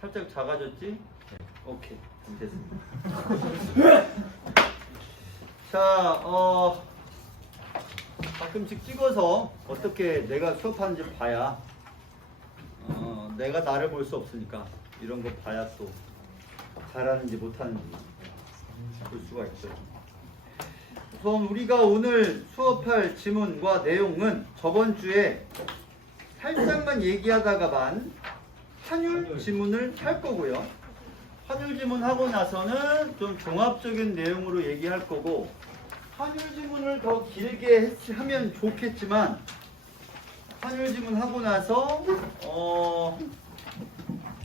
살짝 작아졌지? 네. 오케이. 됐습니다. 자, 가끔씩 찍어서 어떻게 내가 수업하는지 봐야 내가 나를 볼 수 없으니까 이런 거 봐야 또 잘하는지 못하는지 볼 수가 있어요. 우선 우리가 오늘 수업할 지문과 내용은 저번 주에 살짝만 얘기하다가만 환율 지문을 할 거고요. 환율 지문 하고 나서는 좀 종합적인 내용으로 얘기할 거고, 환율 지문을 더 길게 하면 좋겠지만 환율 지문 하고 나서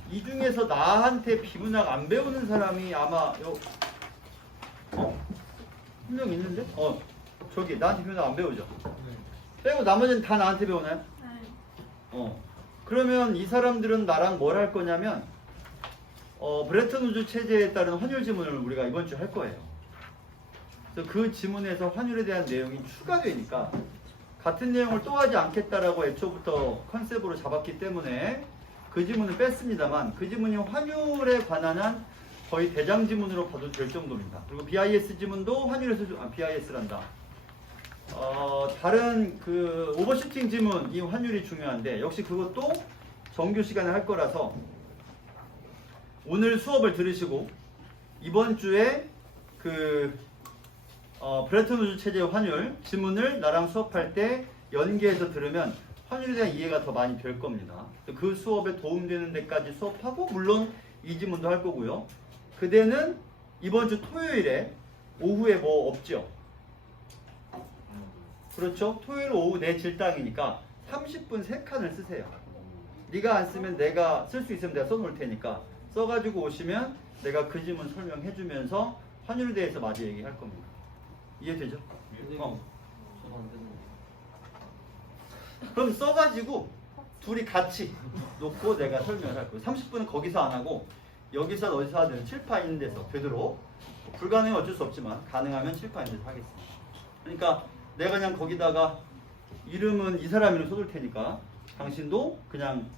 이 중에서 나한테 비문학 안 배우는 사람이 아마 한 명 있는데? 저기 나한테 비문학 안 배우죠? 빼고 나머지는 다 나한테 배우나요? 네. 그러면 이 사람들은 나랑 뭘 할 거냐면 브레튼 우즈 체제에 따른 환율 지문을 우리가 이번 주에 할 거예요. 그래서 그 지문에서 환율에 대한 내용이 추가되니까 같은 내용을 또 하지 않겠다라고 애초부터 컨셉으로 잡았기 때문에 그 지문을 뺐습니다만, 그 지문이 환율에 관한 한 거의 대장 지문으로 봐도 될 정도입니다. 그리고 BIS 지문도 환율에서 BIS란다. 다른 그 오버슈팅 지문, 이 환율이 중요한데 역시 그것도 정규 시간에 할 거라서 오늘 수업을 들으시고 이번 주에 그 브레튼 우즈 체제의 환율 지문을 나랑 수업할 때 연계해서 들으면 환율에 대한 이해가 더 많이 될 겁니다. 그 수업에 도움되는 데까지 수업하고 물론 이 지문도 할 거고요. 그대는 이번 주 토요일에 오후에 뭐 없죠? 그렇죠? 토요일 오후 내 질당이니까 30분 3칸을 쓰세요. 네가 안 쓰면 내가 쓸 수 있으면 내가 써놓을 테니까 써가지고 오시면 내가 그 지문 설명해주면서 환율에 대해서 마저 얘기할 겁니다. 이해되죠? 저도 안 되는 그럼 써가지고 둘이 같이 놓고 내가 설명을 할 거예요. 30분은 거기서 안 하고 여기서 어디서 하든 칠파 있는 데서 되도록, 불가능은 어쩔 수 없지만 가능하면 칠파 있는 데서 하겠습니다. 그러니까 내가 그냥 거기다가 이름은 이 사람 이름 써둘 테니까 당신도 그냥,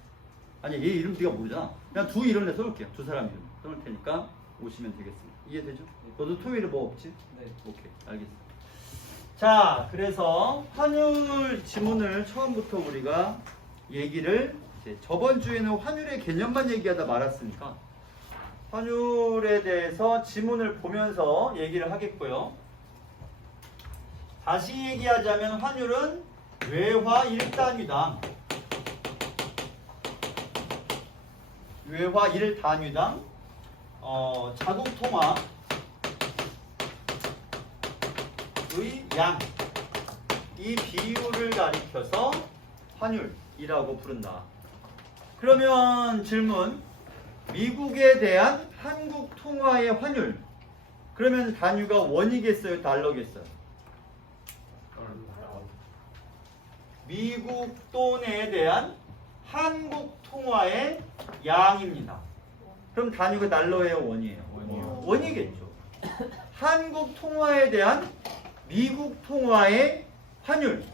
아니 얘 이름 네가 모르잖아, 그냥 두 이름을 써놓을게요. 두 사람 이름 써놓을 테니까 오시면 되겠습니다. 이해되죠? 너도 토요일에 뭐 없지? 네. 오케이, 알겠습니다. 자, 그래서 환율 지문을 처음부터 우리가 얘기를, 이제 저번 주에는 환율의 개념만 얘기하다 말았으니까 환율에 대해서 지문을 보면서 얘기를 하겠고요. 다시 얘기하자면 환율은 외화 1단위당 자국 통화의 양, 이 비율을 가리켜서 환율이라고 부른다. 그러면 질문, 미국에 대한 한국 통화의 환율, 그러면 단위가 원이겠어요, 달러겠어요? 미국 돈에 대한 한국 통화의 양입니다. 그럼 단위가 달러예요, 원이에요? 원이요. 원이겠죠. 한국 통화에 대한 미국 통화의 환율,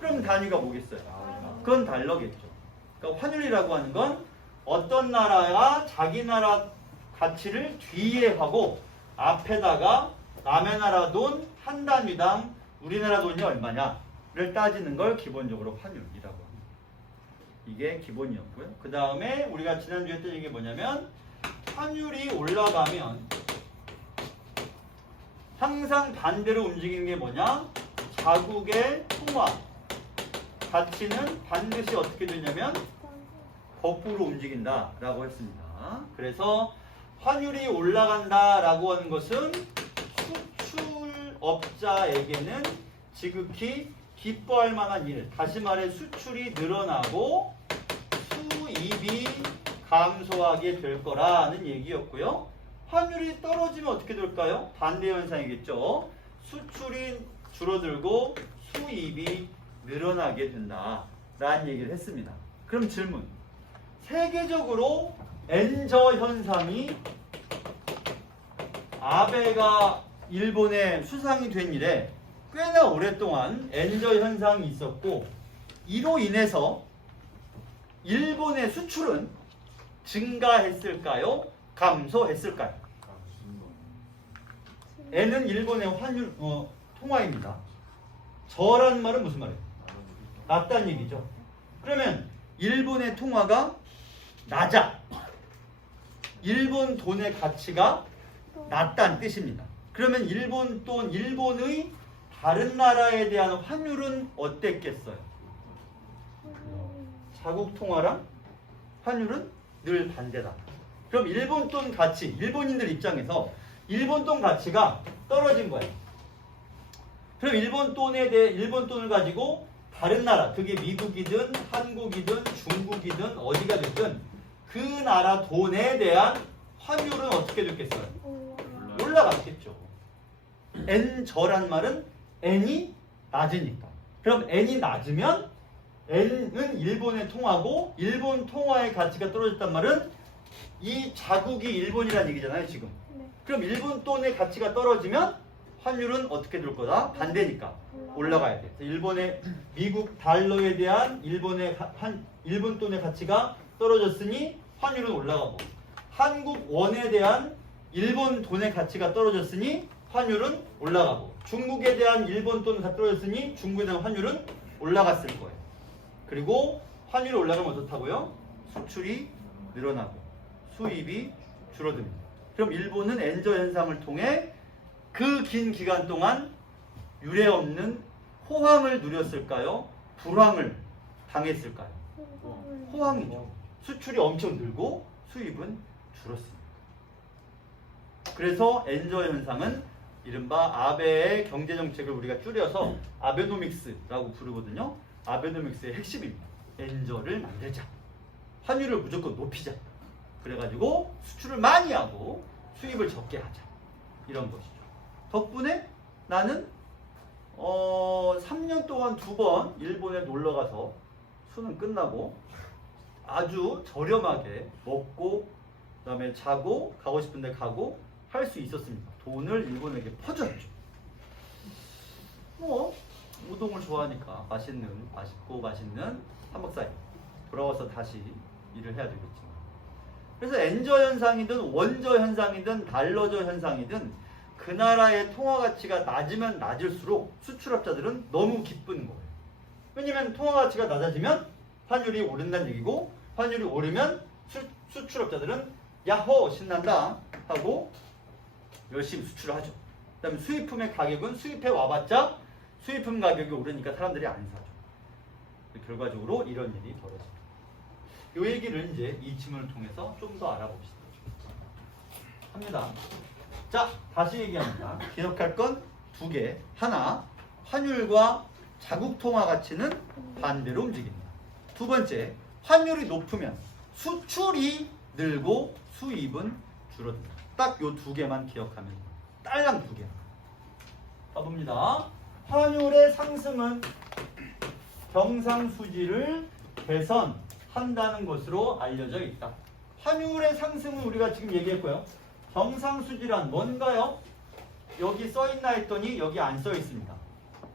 그럼 단위가 뭐겠어요? 그건 달러겠죠. 그러니까 환율이라고 하는 건 어떤 나라가 자기 나라 가치를 뒤에 하고 앞에다가 남의 나라 돈 한 단위당 우리나라 돈이 얼마냐를 따지는 걸 기본적으로 환율이라고 합니다. 이게 기본이었고요. 그 다음에 우리가 지난주에 했던 얘기 뭐냐면, 환율이 올라가면 항상 반대로 움직이는 게 뭐냐? 자국의 통화 가치는 반드시 어떻게 되냐면 거꾸로 움직인다라고 했습니다. 그래서 환율이 올라간다라고 하는 것은 수출업자에게는 지극히 기뻐할 만한 일, 다시 말해 수출이 늘어나고 수입이 감소하게 될 거라는 얘기였고요. 환율이 떨어지면 어떻게 될까요? 반대 현상이겠죠. 수출이 줄어들고 수입이 늘어나게 된다라는 얘기를 했습니다. 그럼 질문, 세계적으로 엔저 현상이 아베가 일본에 수상이 된 이래 꽤나 오랫동안 엔저 현상이 있었고, 이로 인해서 일본의 수출은 증가했을까요? 감소했을까요? N은 일본의 환율 통화입니다. 저라는 말은 무슨 말이에요? 낮다는 얘기죠. 그러면 일본의 통화가 낮아. 일본 돈의 가치가 낮다는 뜻입니다. 그러면 일본의 다른 나라에 대한 환율은 어땠겠어요? 자국 통화랑 환율은 늘 반대다. 그럼 일본 돈 가치, 일본인들 입장에서 일본 돈 가치가 떨어진 거예요. 그럼 일본 돈을 가지고 다른 나라, 그게 미국이든 한국이든 중국이든 어디가 됐든 그 나라 돈에 대한 환율은 어떻게 됐겠어요? 올라갔겠죠. N저란 말은 N이 낮으니까. 그럼 N이 낮으면 N은 일본의 통화고 일본 통화의 가치가 떨어졌단 말은 이 자국이 일본이라는 얘기잖아요, 지금. 그럼 일본 돈의 가치가 떨어지면 환율은 어떻게 될 거다? 반대니까 올라가야 돼. 일본의 미국 달러에 대한 일본 돈의 가치가 떨어졌으니 환율은 올라가고 한국 원에 대한 일본 돈의 가치가 떨어졌으니 환율은 올라가고 중국에 대한 일본 돈이 떨어졌으니 중국에 대한 환율은 올라갔을 거예요. 그리고 환율이 올라가면 어떻다고요? 수출이 늘어나고 수입이 줄어듭니다. 그럼 일본은 엔저 현상을 통해 그 긴 기간 동안 유례없는 호황을 누렸을까요? 불황을 당했을까요? 호황이죠. 수출이 엄청 늘고 수입은 줄었습니다. 그래서 엔저 현상은 이른바 아베의 경제정책을 우리가 줄여서 아베노믹스라고 부르거든요. 아베노믹스의 핵심입니다. 엔저를 만들자. 환율을 무조건 높이자. 그래가지고 수출을 많이 하고 수입을 적게 하자. 이런 것이죠. 덕분에 나는 3년 동안 2번 일본에 놀러가서 수능 끝나고 아주 저렴하게 먹고 그다음에 자고 가고 싶은 데 가고 할 수 있었습니다. 돈을 일본에게 퍼줬죠. 우동을 좋아하니까 맛있고 맛있는 3박 4일 돌아와서 다시 일을 해야 되겠지만 그래서 엔저 현상이든 원저 현상이든 달러저 현상이든 그 나라의 통화 가치가 낮으면 낮을수록 수출업자들은 너무 기쁜 거예요. 왜냐면 통화 가치가 낮아지면 환율이 오른다는 얘기고 환율이 오르면 수출업자들은 야호 신난다 하고 열심히 수출을 하죠. 그 다음에 수입품의 가격은 수입해 와봤자 수입품 가격이 오르니까 사람들이 안 사죠. 결과적으로 이런 일이 벌어집니다. 이 얘기를 이제 이 지문을 통해서 좀 더 알아봅시다. 합니다. 자, 다시 얘기합니다. 기억할 건 2개. 하나, 환율과 자국 통화 가치는 반대로 움직인다. 2번째, 환율이 높으면 수출이 늘고 수입은 줄어든다. 딱 요 2개만 기억하면 딸랑 2개. 가봅니다. 환율의 상승은 경상수지를 개선한다는 것으로 알려져 있다. 환율의 상승은 우리가 지금 얘기했고요. 경상수지란 뭔가요? 여기 써있나 했더니 여기 안 써있습니다.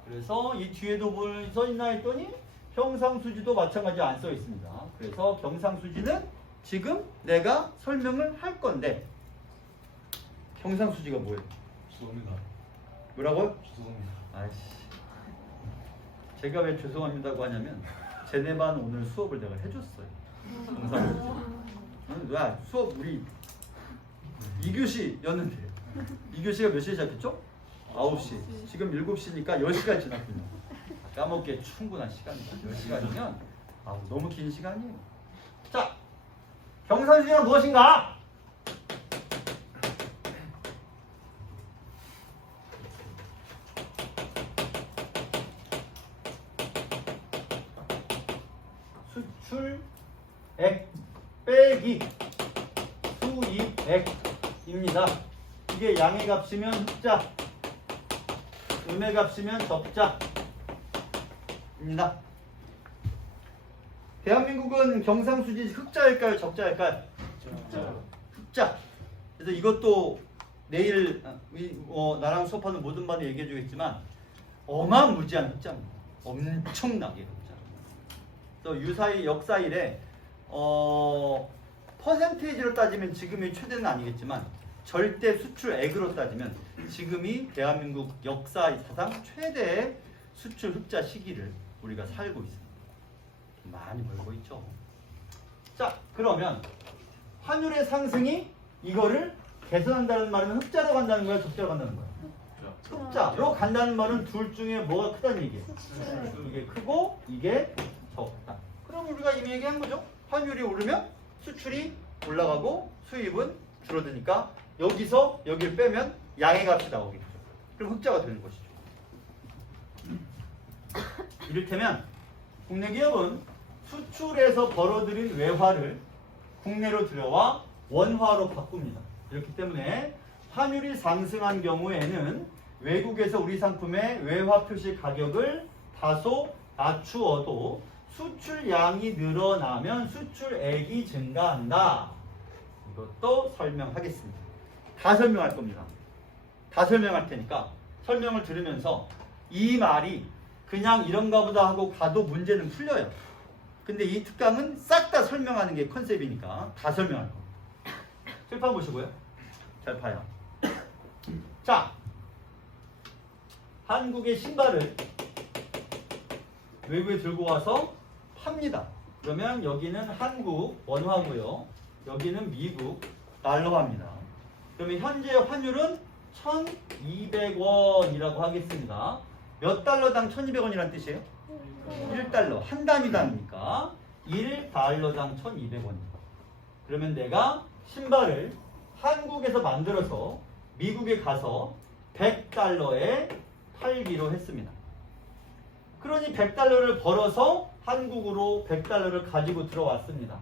그래서 이 뒤에도 뭘 써있나 했더니 경상수지도 마찬가지 안 써있습니다. 그래서 경상수지는 지금 내가 설명을 할 건데 경상수지가 뭐예요? 죄송합니다. 뭐라고요? 죄송합니다. 아이씨, 제가 왜 죄송합니다고 하냐면 쟤네반 오늘 수업을 내가 해줬어요. 경상수지. 야, 수업 우리 2교시였는데 2교시가 몇 시에 시작했죠? 9시. 지금 7시니까 10시간 지났군요. 까먹기에 충분한 시간이다. 10시간이면 너무 긴 시간이에요. 자, 경상수지가 무엇인가? 수출액 빼기 수입액입니다. 이게 양의 값이면 흑자, 음의 값이면 적자입니다. 대한민국은 경상수지 흑자일까요? 적자일까요? 흑자. 그래서 이것도 내일 나랑 수업하는 모든 반에 얘기해 주겠지만 어마무지한 흑자입니다. 엄청나게 흑자. 또 역사일에 퍼센테이지로 따지면 지금이 최대는 아니겠지만 절대 수출액으로 따지면 지금이 대한민국 역사사상 최대의 수출 흑자 시기를 우리가 살고 있습니다. 많이 벌고 있죠. 자, 그러면 환율의 상승이 이거를 개선한다는 말은 흑자로 간다는 거야, 적자로 간다는 거야? 흑자로 간다는 말은 둘 중에 뭐가 크다는 얘기예요? 이게 크고 이게 적다. 그럼 우리가 이미 얘기한 거죠. 환율이 오르면 수출이 올라가고 수입은 줄어드니까 여기서 여기를 빼면 양의 값이 나오겠죠. 그럼 흑자가 되는 것이죠. 이를테면 국내 기업은 수출에서 벌어들인 외화를 국내로 들여와 원화로 바꿉니다. 그렇기 때문에 환율이 상승한 경우에는 외국에서 우리 상품의 외화 표시 가격을 다소 낮추어도 수출량이 늘어나면 수출액이 증가한다. 이것도 설명하겠습니다. 다 설명할 겁니다. 다 설명할 테니까 설명을 들으면서 이 말이 그냥 이런가 보다 하고 가도 문제는 풀려요. 근데 이 특강은 싹 다 설명하는 게 컨셉이니까 다 설명할 겁니다. 칠판 보시고요. 잘 봐요. 자, 한국의 신발을 외국에 들고 와서 팝니다. 그러면 여기는 한국 원화고요. 여기는 미국 달러화입니다. 그러면 현재 환율은 1,200원이라고 하겠습니다. 몇 달러당 1,200원이라는 뜻이에요? 1달러. 한 단위당이니까 1달러당 1,200원입니다. 그러면 내가 신발을 한국에서 만들어서 미국에 가서 100달러에 팔기로 했습니다. 그러니 100달러를 벌어서 한국으로 100달러를 가지고 들어왔습니다.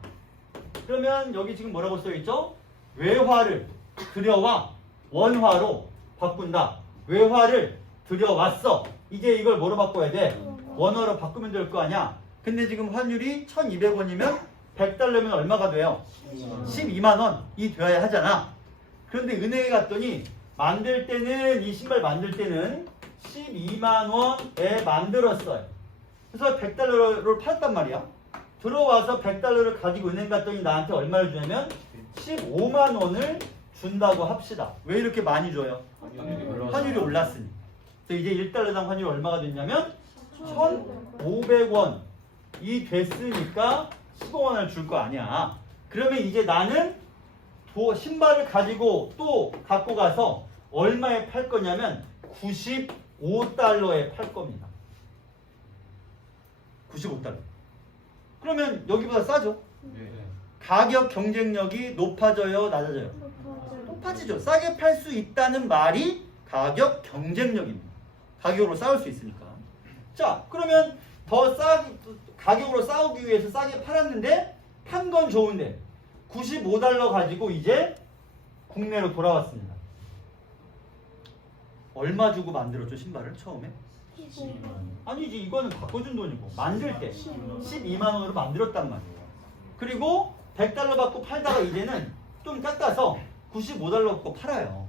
그러면 여기 지금 뭐라고 써있죠? 외화를 들여와 원화로 바꾼다. 외화를 들여왔어. 이제 이걸 뭐로 바꿔야 돼? 원화로 바꾸면 될 거 아니야? 근데 지금 환율이 1,200원이면 100달러면 얼마가 돼요? 12만원이 되어야 하잖아. 그런데 은행에 갔더니 만들 때는 이 신발 만들 때는 12만원에 만들었어요. 그래서 100달러를 팔았단 말이야. 들어와서 100달러를 가지고 은행 갔더니 나한테 얼마를 주냐면 15만원을 준다고 합시다. 왜 이렇게 많이 줘요? 환율이 올랐으니. 그래서 이제 1달러당 환율이 얼마가 됐냐면 1,500원이 됐으니까 15만원을 줄 거 아니야. 그러면 이제 나는 신발을 가지고 또 갖고 가서 얼마에 팔 거냐면 95달러에 팔 겁니다. 95달러. 그러면 여기보다 싸죠? 가격 경쟁력이 높아져요, 낮아져요? 높아지죠. 싸게 팔 수 있다는 말이 가격 경쟁력입니다. 가격으로 싸울 수 있으니까. 자, 그러면 더 싸게 가격으로 싸우기 위해서 싸게 팔았는데 판 건 좋은데 95달러 가지고 이제 국내로 돌아왔습니다. 얼마 주고 만들었죠, 신발을 처음에? 아니지, 이거는 바꿔준 돈이고 만들 때 12만원으로 만들었단 말이에요. 그리고 100달러 받고 팔다가 이제는 좀 깎아서 95달러 받고 팔아요.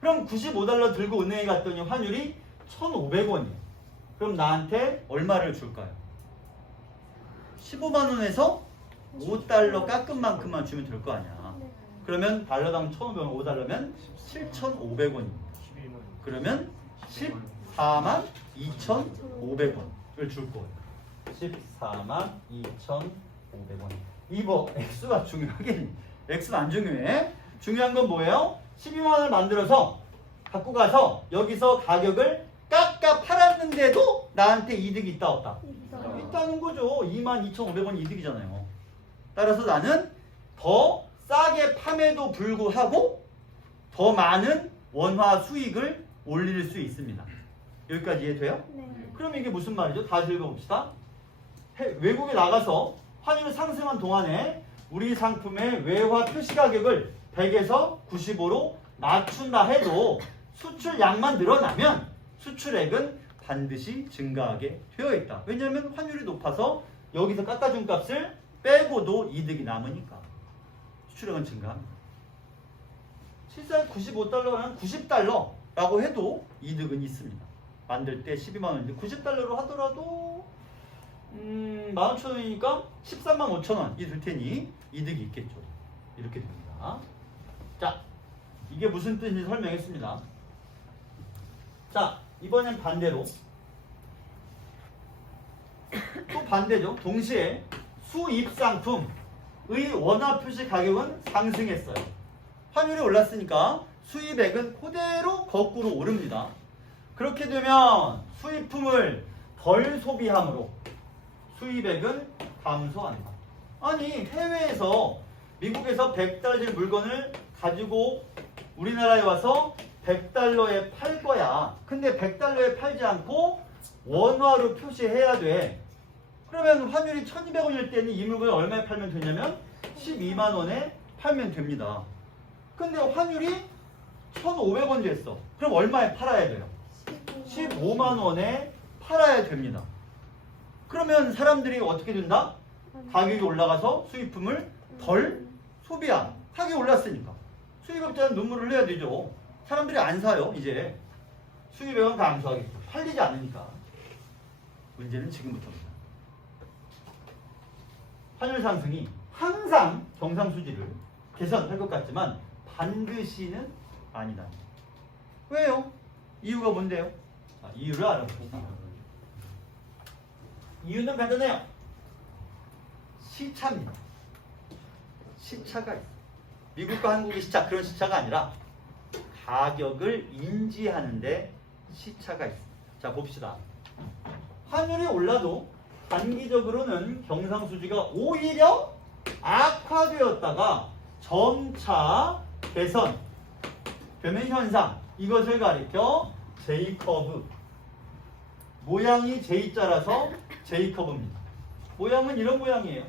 그럼 95달러 들고 은행에 갔더니 환율이 1,500원이에요. 그럼 나한테 얼마를 줄까요? 15만원에서 5달러 깎은 만큼만 주면 될 거 아니야. 그러면 달러당 1,500원, 5달러면 7,500원입니다. 그러면 14만 2,500원을 줄 거예요. 14만 2,500원. 이거 액수가 중요하겠니? 액수는 안 중요해. 중요한 건 뭐예요? 12만원을 만들어서 갖고 가서 여기서 가격을 깎아 팔았는데도 나한테 이득이 있다 없다? 있다는 거죠. 22,500원이 이득이잖아요. 따라서 나는 더 싸게 팜에도 불구하고 더 많은 원화 수익을 올릴 수 있습니다. 여기까지 이해돼요? 네. 그럼 이게 무슨 말이죠? 다시 읽어봅시다. 외국에 나가서 환율이 상승한 동안에 우리 상품의 외화 표시 가격을 100에서 95로 낮춘다 해도 수출량만 늘어나면 수출액은 반드시 증가하게 되어 있다. 왜냐하면 환율이 높아서 여기서 깎아준 값을 빼고도 이득이 남으니까 수출액은 증가합니다. 실제 95달러는 90달러라고 해도 이득은 있습니다. 만들 때 12만원인데 90달러로 하더라도 15,000원이니까 135,000원이 될 테니 이득이 있겠죠. 이렇게 됩니다. 자, 이게 무슨 뜻인지 설명했습니다. 자, 이번엔 반대로 또 반대죠. 동시에 수입 상품의 원화 표시 가격은 상승했어요. 환율이 올랐으니까 수입액은 그대로 거꾸로 오릅니다. 그렇게 되면 수입품을 덜 소비함으로 수입액은 감소한다. 아니, 해외에서 미국에서 100달러짜리 물건을 가지고 우리나라에 와서 100달러에 팔 거야. 근데 100달러에 팔지 않고 원화로 표시해야 돼. 그러면 환율이 1200원일 때는 이 물건을 얼마에 팔면 되냐면 12만 원에 팔면 됩니다. 근데 환율이 1500원 됐어. 그럼 얼마에 팔아야 돼요? 15만 원에 팔아야 됩니다. 그러면 사람들이 어떻게 된다? 가격이 올라가서 수입품을 덜 소비한. 가격이 올랐으니까 수입업자는 눈물을 흘려야 되죠. 사람들이 안 사요. 이제 수입액은 감소하겠죠. 팔리지 않으니까. 문제는 지금부터입니다. 환율 상승이 항상 경상수지를 개선할 것 같지만 반드시는 아니다. 왜요? 이유가 뭔데요? 자, 이유를 알아봅시다. 이유는 간단해요. 시차입니다. 시차가 있어요. 미국과 한국의 시차, 그런 시차가 아니라 가격을 인지하는데 시차가 있습니다. 자, 봅시다. 환율이 올라도 단기적으로는 경상수지가 오히려 악화되었다가 점차 개선, 되는 현상, 이것을 가리켜 J커브. 모양이 J자라서 J커브입니다. 모양은 이런 모양이에요.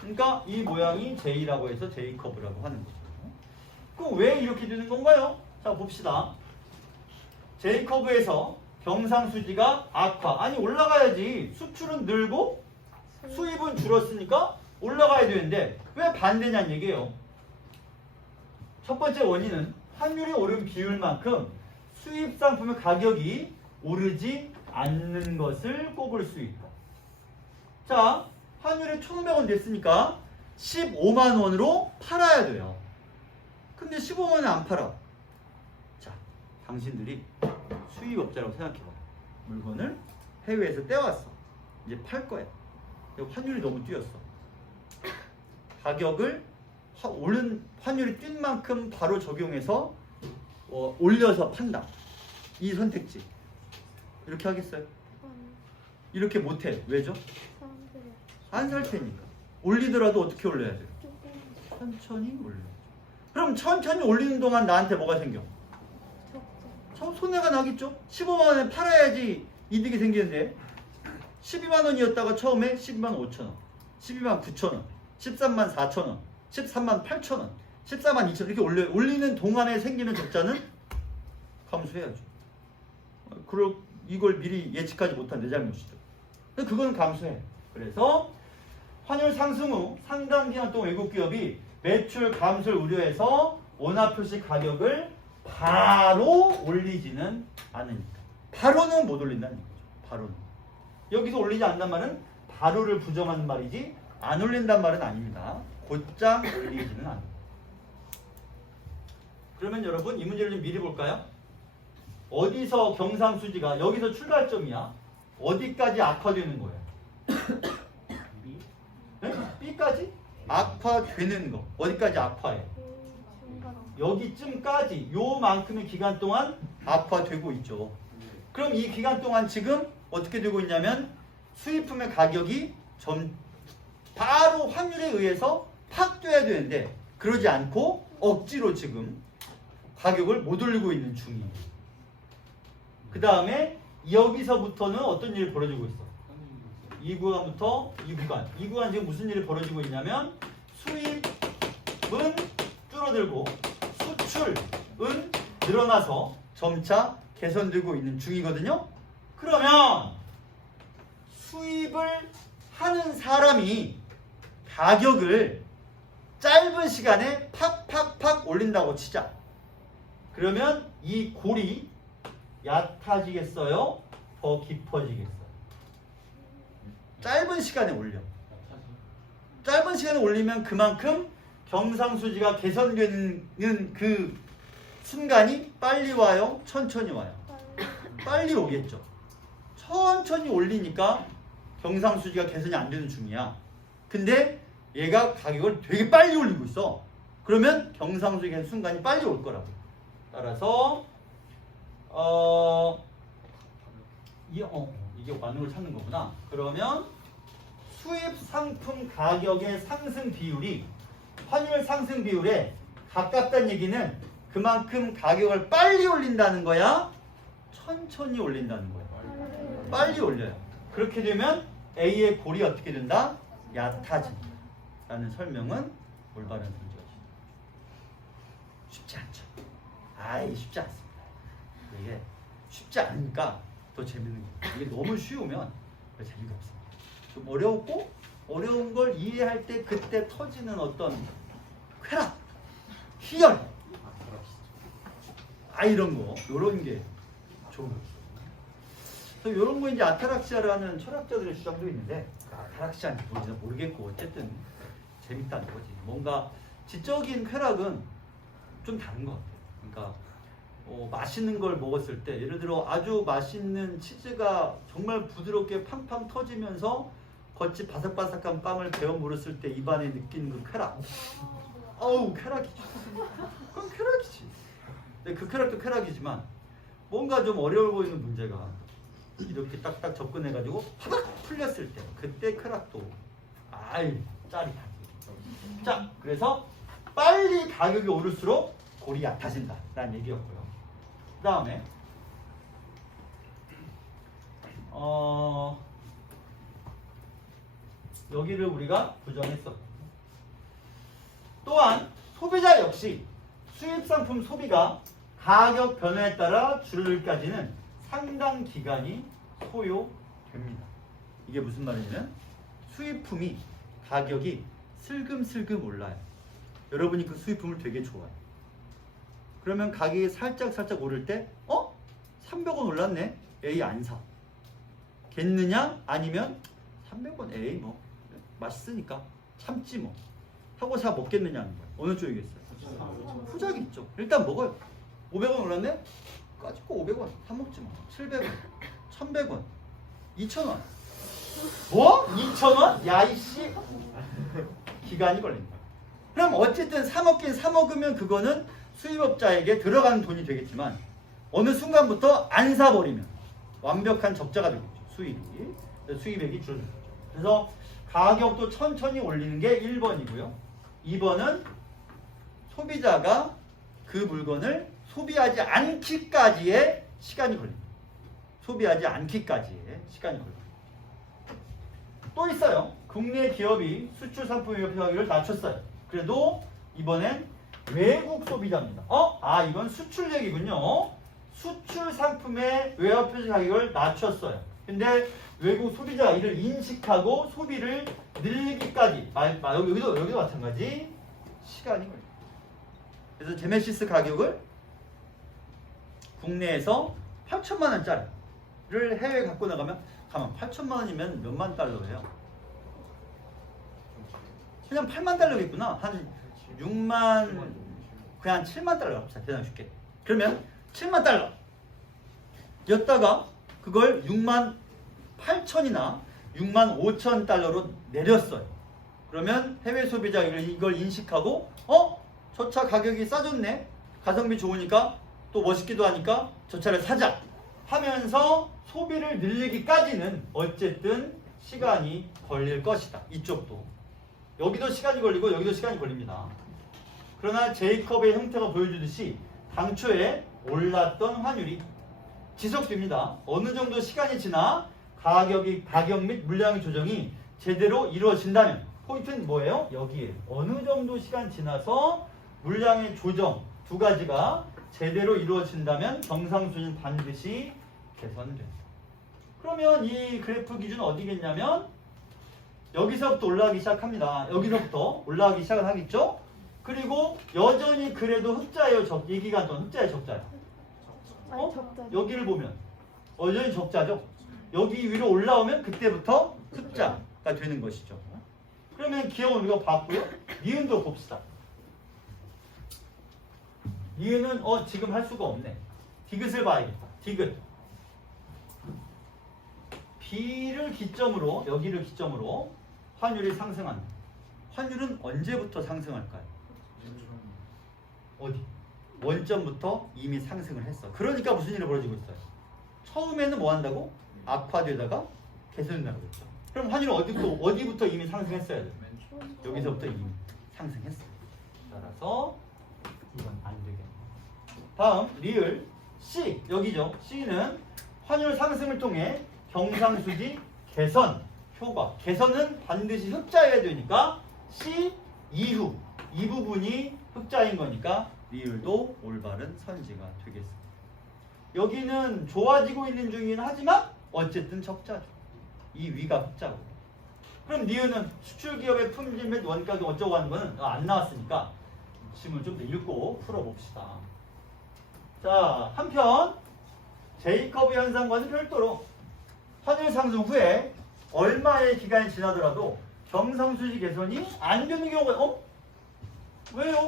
그러니까 이 모양이 J라고 해서 J커브라고 하는 거죠. 그럼 왜 이렇게 되는 건가요? 자, 봅시다. J커브에서 경상수지가 악화. 아니, 올라가야지. 수출은 늘고 수입은 줄었으니까 올라가야 되는데 왜 반대냐는 얘기예요. 첫 번째 원인은 환율이 오른 비율만큼 수입 상품의 가격이 오르지 않는 것을 꼽을 수 있다. 자, 환율이 1,500원 됐으니까 15만 원으로 팔아야 돼요. 근데 15만 원에 안 팔아. 자, 당신들이 수입업자라고 생각해봐. 물건을 해외에서 떼왔어. 이제 팔 거야. 환율이 너무 뛰었어. 가격을 오른 환율이 뛴 만큼 바로 적용해서 올려서 판다. 이 선택지. 이렇게 하겠어요? 이렇게 못해. 왜죠? 안 살 테니까. 올리더라도 어떻게 올려야 돼요? 천천히 올려야죠. 그럼 천천히 올리는 동안 나한테 뭐가 생겨? 손해가 나겠죠? 15만 원에 팔아야지 이득이 생기는데 12만 원이었다가 처음에 12만 5천 원, 12만 9천 원, 13만 4천 원, 13만 8천 원, 14만 2천 원 이렇게 올리는 동안에 생기는 적자는 감수해야죠. 그리고 이걸 미리 예측하지 못한 내 잘못이죠. 그건 감수해. 그래서 환율 상승 후 상당 기간 동안 외국 기업이 매출 감소를 우려해서 원화 표시 가격을 바로 올리지는 않으니까. 바로는 못 올린다는 거죠. 바로는. 여기서 올리지 않는 말은 바로를 부정하는 말이지 안 올린다는 말은 아닙니다. 곧장 올리지는 않습니다. 그러면 여러분 이 문제를 좀 미리 볼까요? 어디서 경상수지가 여기서 출발점이야. 어디까지 악화되는 거예요? 네? B까지? 악화되는 거. 어디까지 악화해? 여기쯤까지 요만큼의 기간 동안 악화되고 있죠. 그럼 이 기간 동안 지금 어떻게 되고 있냐면 수입품의 가격이 바로 환율에 의해서 팍 뛰어야 되는데 그러지 않고 억지로 지금 가격을 못 올리고 있는 중이에요. 그 다음에 여기서부터는 어떤 일이 벌어지고 있어? 이 구간부터 이 구간 지금 무슨 일이 벌어지고 있냐면 수입은 줄어들고 수출은 늘어나서 점차 개선되고 있는 중이거든요. 그러면 수입을 하는 사람이 가격을 짧은 시간에 팍팍팍 올린다고 치자. 그러면 이 골이 얕아지겠어요? 더 깊어지겠어요? 짧은 시간에 올려. 짧은 시간에 올리면 그만큼 경상수지가 개선되는 그 순간이 빨리 와요? 천천히 와요? 빨리 오겠죠. 천천히 올리니까 경상수지가 개선이 안 되는 중이야. 근데 얘가 가격을 되게 빨리 올리고 있어. 그러면 경상수지 개선 순간이 빨리 올 거라고. 따라서 이게 맞는 걸 찾는 거구나. 그러면 수입 상품 가격의 상승 비율이 환율 상승 비율에 가깝다는 얘기는 그만큼 가격을 빨리 올린다는 거야? 천천히 올린다는 거야? 빨리 올려요. 그렇게 되면 A의 골이 어떻게 된다? 얕아진다. 라는 설명은 올바른 문제죠. 쉽지 않죠? 쉽지 않습니다. 이게 쉽지 않으니까 더 재밌는 거예요. 이게 너무 쉬우면 재미가 없습니다. 좀 어려웠고 어려운 걸 이해할 때 그때 터지는 어떤 쾌락, 희열, 이런 게 좋은 거죠. 그래서 이런 거 이제 아타락시아라는 철학자들의 주장도 있는데 아타락시아는 뭔지 모르겠고 어쨌든 재밌다는 거지. 뭔가 지적인 쾌락은 좀 다른 것 같아요. 그러니까 맛있는 걸 먹었을 때 예를 들어 아주 맛있는 치즈가 정말 부드럽게 팡팡 터지면서 겉이 바삭바삭한 빵을 베어 물었을 때 입안에 느끼는 그 쾌락. 쾌락이죠. 그건 쾌락이지. 근데 그 쾌락도 쾌락이지만 뭔가 좀 어려워 보이는 문제가 이렇게 딱딱 접근해가지고 파닥 풀렸을 때 그때 쾌락도 짜릿하지. 자, 그래서 빨리 가격이 오를수록 골이 얕아진다 라는 얘기였고요. 그 다음에 여기를 우리가 부정했어. 또한 소비자 역시 수입상품 소비가 가격 변화에 따라 줄을까지는 상당 기간이 소요됩니다. 이게 무슨 말이냐면 수입품이 가격이 슬금슬금 올라요. 여러분이 그 수입품을 되게 좋아해요. 그러면 가격이 살짝 오를 때 300원 올랐네? 에이 안 사. 겠느냐? 아니면 300원 에이 뭐 맛있으니까 참지 뭐 하고 사 먹겠느냐는 거예요. 어느 쪽이겠어요? 후작이 있죠. 일단 먹어요. 500원 올랐네? 까짓거 500원 사 먹지 뭐. 700원 1100원 2000원 뭐? 2000원? 야이씨 기간이 걸린다. 그럼 어쨌든 사 먹긴 사 먹으면 그거는 수입업자에게 들어가는 돈이 되겠지만 어느 순간부터 안 사버리면 완벽한 적자가 되겠죠. 수입액이 줄어들죠. 그래서 가격도 천천히 올리는 게 1번이고요. 2번은 소비자가 그 물건을 소비하지 않기까지의 시간이 걸립니다. 소비하지 않기까지의 시간이 걸립니다. 또 있어요. 국내 기업이 수출 상품 외화 표시 가격을 낮췄어요. 그래도 이번엔 외국 소비자입니다. 이건 수출 얘기군요. 수출 상품의 외화 표시 가격을 낮췄어요. 근데 외국 소비자가 이를 인식하고 소비를 늘리기까지 여기도 마찬가지 시간이 걸려요. 그래서 제메시스 가격을 국내에서 8천만 원짜리를 해외에 갖고 나가면 8천만 원이면 몇만 달러예요? 그냥 8만 달러겠구나. 한 6만 그냥 7만 달러 합시다. 대단히 쉽게. 그러면 7만 달러 였다가 그걸 6만 8천이나 6만 5천 달러로 내렸어요. 그러면 해외 소비자가 이걸 인식하고 저 차 가격이 싸졌네. 가성비 좋으니까 또 멋있기도 하니까 저 차를 사자 하면서 소비를 늘리기까지는 어쨌든 시간이 걸릴 것이다. 이쪽도. 여기도 시간이 걸리고 여기도 시간이 걸립니다. 그러나 제이컵의 형태가 보여주듯이 당초에 올랐던 환율이 지속됩니다. 어느 정도 시간이 지나 가격 및 물량의 조정이 제대로 이루어진다면 포인트는 뭐예요? 여기에 어느 정도 시간 지나서 물량의 조정 두 가지가 제대로 이루어진다면 경상수지는 반드시 개선된다. 그러면 이 그래프 기준은 어디겠냐면 여기서부터 올라가기 시작합니다. 여기서부터 올라가기 시작을 하겠죠? 그리고 여전히 그래도 흑자예요? 이 기간 동안 흑자예요? 적자예요? 여기를 보면 여전히 적자죠? 여기 위로 올라오면 그때부터 흑자가 되는 것이죠. 그러면 기억은 우리가 봤고요. 니은도 봅시다. 니은은 지금 할 수가 없네. 디귿을 봐야겠다. 디귿. B를 기점으로, 여기를 기점으로 환율이 상승한다. 환율은 언제부터 상승할까요? 어디? 원점부터 이미 상승을 했어. 그러니까 무슨 일이 벌어지고 있어요? 처음에는 뭐 한다고? 악화되다가 개선된다고 그랬죠. 그럼 환율은 어디부터 이미 상승했어야 돼? 여기서부터 이미 상승했어. 따라서 이건 안 되겠네. 다음 리을 C 여기죠. C는 환율 상승을 통해 경상수지 개선 효과. 개선은 반드시 흑자여야 되니까 C 이후 이 부분이 흑자인 거니까 리을도 올바른 선지가 되겠습니다. 여기는 좋아지고 있는 중이긴 하지만 어쨌든 적자죠. 이 위가 흑자고. 그럼 니은은 수출기업의 품질 및 원가격 어쩌고 하는 거는 안 나왔으니까 지문을 좀 더 읽고 풀어봅시다. 자, 한편 제이커브 현상과는 별도로 환율 상승 후에 얼마의 기간이 지나더라도 경상수지 개선이 안 되는 경우가 왜요?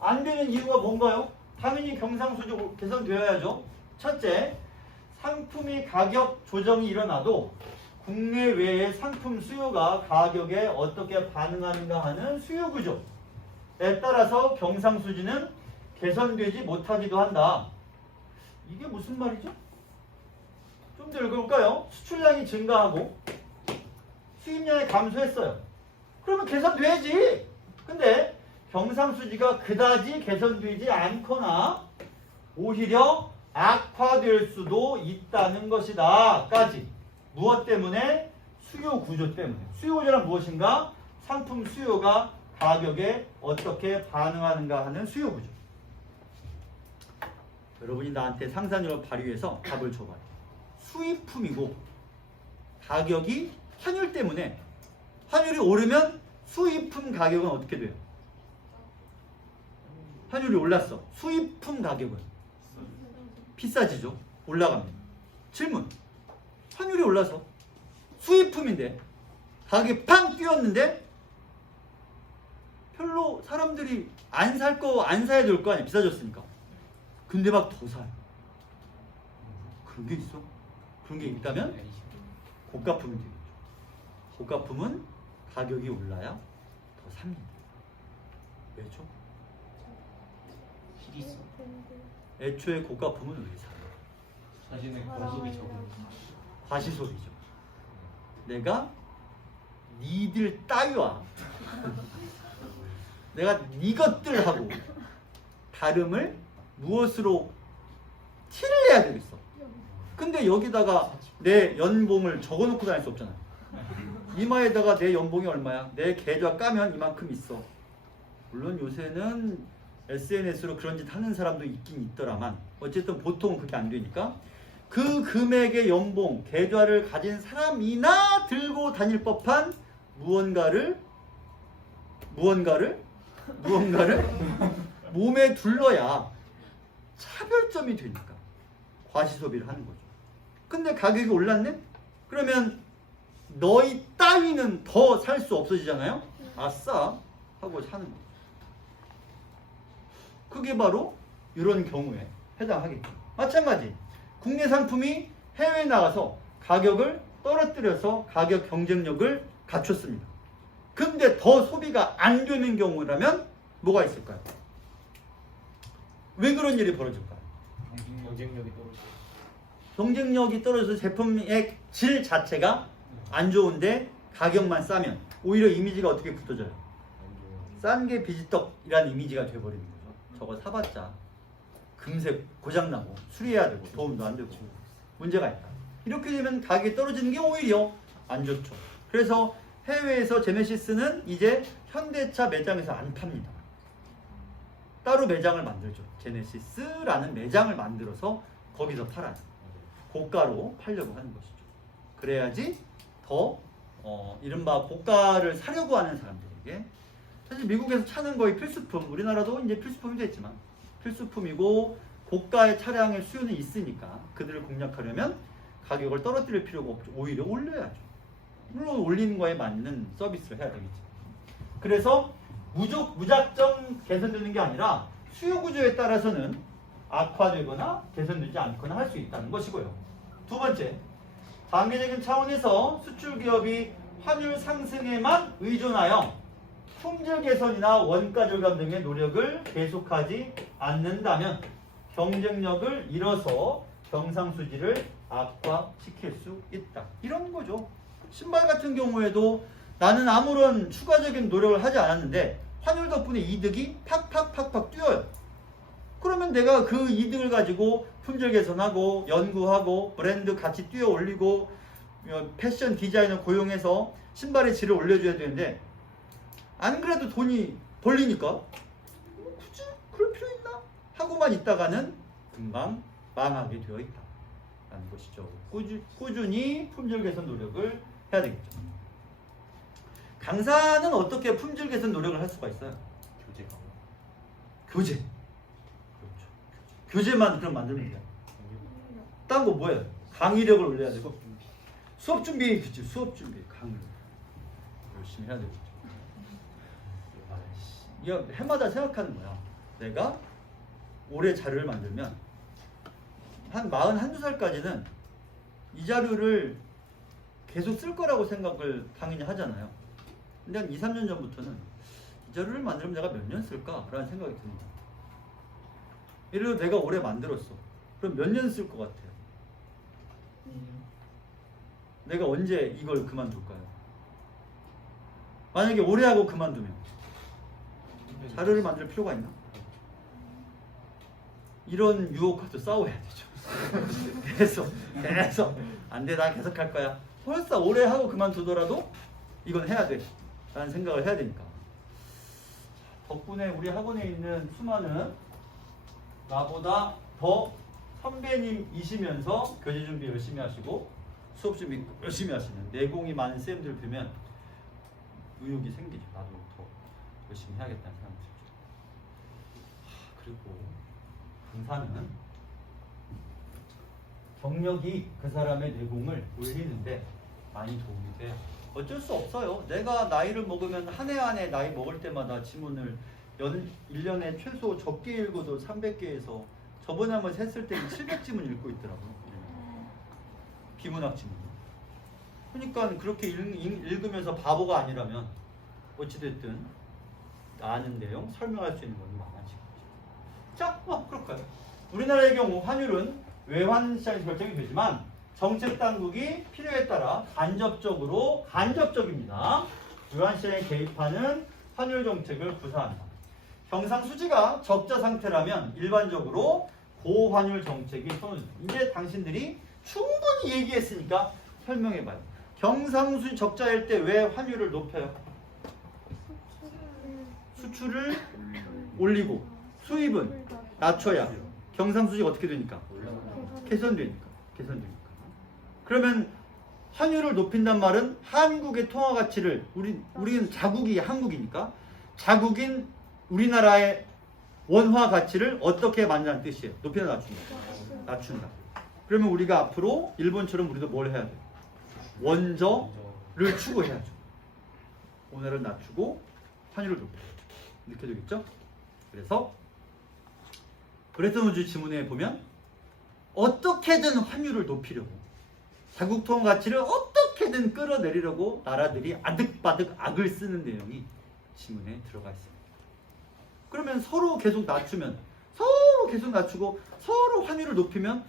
안 되는 이유가 뭔가요? 당연히 경상수지 개선되어야죠. 첫째, 상품의 가격 조정이 일어나도 국내외의 상품 수요가 가격에 어떻게 반응하는가 하는 수요 구조에 따라서 경상수지는 개선되지 못하기도 한다. 이게 무슨 말이죠? 좀 더 읽어볼까요? 수출량이 증가하고 수입량이 감소했어요. 그러면 개선돼야지. 근데 경상수지가 그다지 개선되지 않거나 오히려 악화될 수도 있다는 것이다. 까지. 무엇 때문에? 수요 구조 때문에. 수요 구조란 무엇인가? 상품 수요가 가격에 어떻게 반응하는가 하는 수요 구조. 여러분이 나한테 상상력을 발휘해서 답을 줘봐요. 수입품이고 가격이 환율 때문에 환율이 오르면 수입품 가격은 어떻게 돼요? 환율이 올랐어. 수입품 가격은 비싸지죠. 올라갑니다. 질문. 환율이 올라서 수입품인데 가격이 팡 뛰었는데 별로 사람들이 안 살 거 안 사야 될 거 아니야. 비싸졌으니까. 근데 막 더 사요. 그런 게 있어? 그런 게 있다면 고가품이 되겠죠. 고가품은 가격이 올라야 더 삽니다. 왜죠? 애초에 고가품은 왜 사요? 자신의 과소비 적응. 과시소비죠. 내가 니들 따위와 내가 니것들하고 다름을 무엇으로 티를 내야 되겠어. 근데 여기다가 내 연봉을 적어놓고 다닐 수 없잖아. 이마에다가 내 연봉이 얼마야? 내 계좌 까면 이만큼 있어. 물론 요새는 SNS로 그런 짓 하는 사람도 있긴 있더라만 어쨌든 보통은 그렇게 안 되니까 그 금액의 연봉, 계좌를 가진 사람이나 들고 다닐 법한 무언가를 몸에 둘러야 차별점이 되니까 과시소비를 하는 거죠. 근데 가격이 올랐네? 그러면 너희 따위는 더 살 수 없어지잖아요? 아싸 하고 사는 거죠. 그게 바로 이런 경우에 해당하겠죠. 마찬가지 국내 상품이 해외에 나가서 가격을 떨어뜨려서 가격 경쟁력을 갖췄습니다. 근데 더 소비가 안 되는 경우라면 뭐가 있을까요? 왜 그런 일이 벌어질까요? 경쟁력이 떨어져. 경쟁력이 떨어져서 제품의 질 자체가 안 좋은데 가격만 싸면 오히려 이미지가 어떻게 붙어져요? 싼 게 비지떡이라는 이미지가 돼버리는 거죠. 저거 사봤자 금세 고장나고 수리해야 되고 도움도 안 되고 문제가 있다. 이렇게 되면 가격이 떨어지는 게 오히려 안 좋죠. 그래서 해외에서 제네시스는 이제 현대차 매장에서 안 팝니다. 따로 매장을 만들죠. 제네시스라는 매장을 만들어서 거기서 팔아요. 고가로 팔려고 하는 것이죠. 그래야지 더 이른바 고가를 사려고 하는 사람들에게 사실 미국에서 차는 거의 필수품, 우리나라도 이제 필수품이 됐지만 필수품이고 고가의 차량의 수요는 있으니까 그들을 공략하려면 가격을 떨어뜨릴 필요가 없죠. 오히려 올려야죠. 물론 올리는 거에 맞는 서비스를 해야 되겠죠. 그래서 무작정 개선되는 게 아니라 수요 구조에 따라서는 악화되거나 개선되지 않거나 할 수 있다는 것이고요. 두 번째, 단계적인 차원에서 수출 기업이 환율 상승에만 의존하여 품질 개선이나 원가 절감 등의 노력을 계속하지 않는다면 경쟁력을 잃어서 경상수지를 악화시킬 수 있다. 이런 거죠. 신발 같은 경우에도 나는 아무런 추가적인 노력을 하지 않았는데 환율 덕분에 이득이 팍팍팍팍 뛰어요. 그러면 내가 그 이득을 가지고 품질 개선하고 연구하고 브랜드 가치 뛰어 올리고 패션 디자이너 고용해서 신발의 질을 올려줘야 되는데 안 그래도 돈이 벌리니까 굳이 그럴 필요 있나? 하고만 있다가는 금방 망하게 되어 있다라는 것이죠. 꾸준히 품질 개선 노력을 해야 되겠죠. 강사는 어떻게 품질 개선 노력을 할 수가 있어요? 교재가. 교재. 그렇죠. 교재만 그럼 만들면 돼요. 딴 거 뭐예요? 강의력을 올려야 되고 수업 준비, 그치? 수업 준비, 강의 열심히 해야 되겠죠. 이거 해마다 생각하는 거야. 내가 올해 자료를 만들면 한 41~42살까지는 이 자료를 계속 쓸 거라고 생각을 당연히 하잖아요. 근데 한 2~3년 전부터는 이 자료를 만들면 내가 몇 년 쓸까? 라는 생각이 듭니다. 예를 들어 내가 올해 만들었어. 그럼 몇 년 쓸 것 같아요? 내가 언제 이걸 그만둘까요? 만약에 올해 하고 그만두면 자료를 만들 필요가 있나? 이런 유혹과 또 싸워야 되죠. 계속 안 돼, 난 계속 할 거야. 설사 올해 하고 그만두더라도 이건 해야 돼 라는 생각을 해야 되니까. 덕분에 우리 학원에 있는 수많은 나보다 더 선배님이시면서 교재 준비 열심히 하시고 수업 준비 열심히 하시는 내공이 많은 쌤들 뵈면 의욕이 생기죠. 나도 더 열심히 해야겠다는 생각이 들죠. 그리고 강사는 경력이 그 사람의 내공을 올리는데 많이 도움이 돼요. 어쩔 수 없어요. 내가 나이를 먹으면 한 해 한 해 나이 먹을 때마다 지문을 1년에 최소 적게 읽어도 300개에서 저번에 한번 셌을 때 700지문 읽고 있더라고요. 비문학 지문. 그러니까 그렇게 읽으면서 바보가 아니라면 어찌됐든 아는 내용 설명할 수 있는 건 많아지겠죠. 자, 그럴까요? 우리나라의 경우 환율은 외환 시장에서 결정이 되지만 정책 당국이 필요에 따라 간접적입니다. 외환 시장에 개입하는 환율 정책을 구사합니다. 경상수지가 적자 상태라면 일반적으로 고환율 정책이 선호됩니다. 이제 당신들이 충분히 얘기했으니까 설명해봐요. 경상수지 적자일 때 왜 환율을 높여요? 수출을 올리고 수입은 낮춰야 경상수지가 어떻게 되니까? 개선되니까. 그러면 환율을 높인단 말은 한국의 통화 가치를 우리는 자국이 한국이니까 자국인 우리나라의 원화 가치를 어떻게 만든다는 뜻이에요. 높이나 낮춘다. 그러면 우리가 앞으로 일본처럼 우리도 뭘 해야 돼? 원저를 추구해야죠. 원화를 낮추고 환율을 높여야 돼. 이렇게 되겠죠? 그래서 브레튼 우즈 지문에 보면 어떻게든 환율을 높이려고 자국 통화 가치를 어떻게든 끌어내리려고 나라들이 아득바득 악을 쓰는 내용이 지문에 들어가 있습니다. 그러면 서로 계속 낮추고 서로 환율을 높이면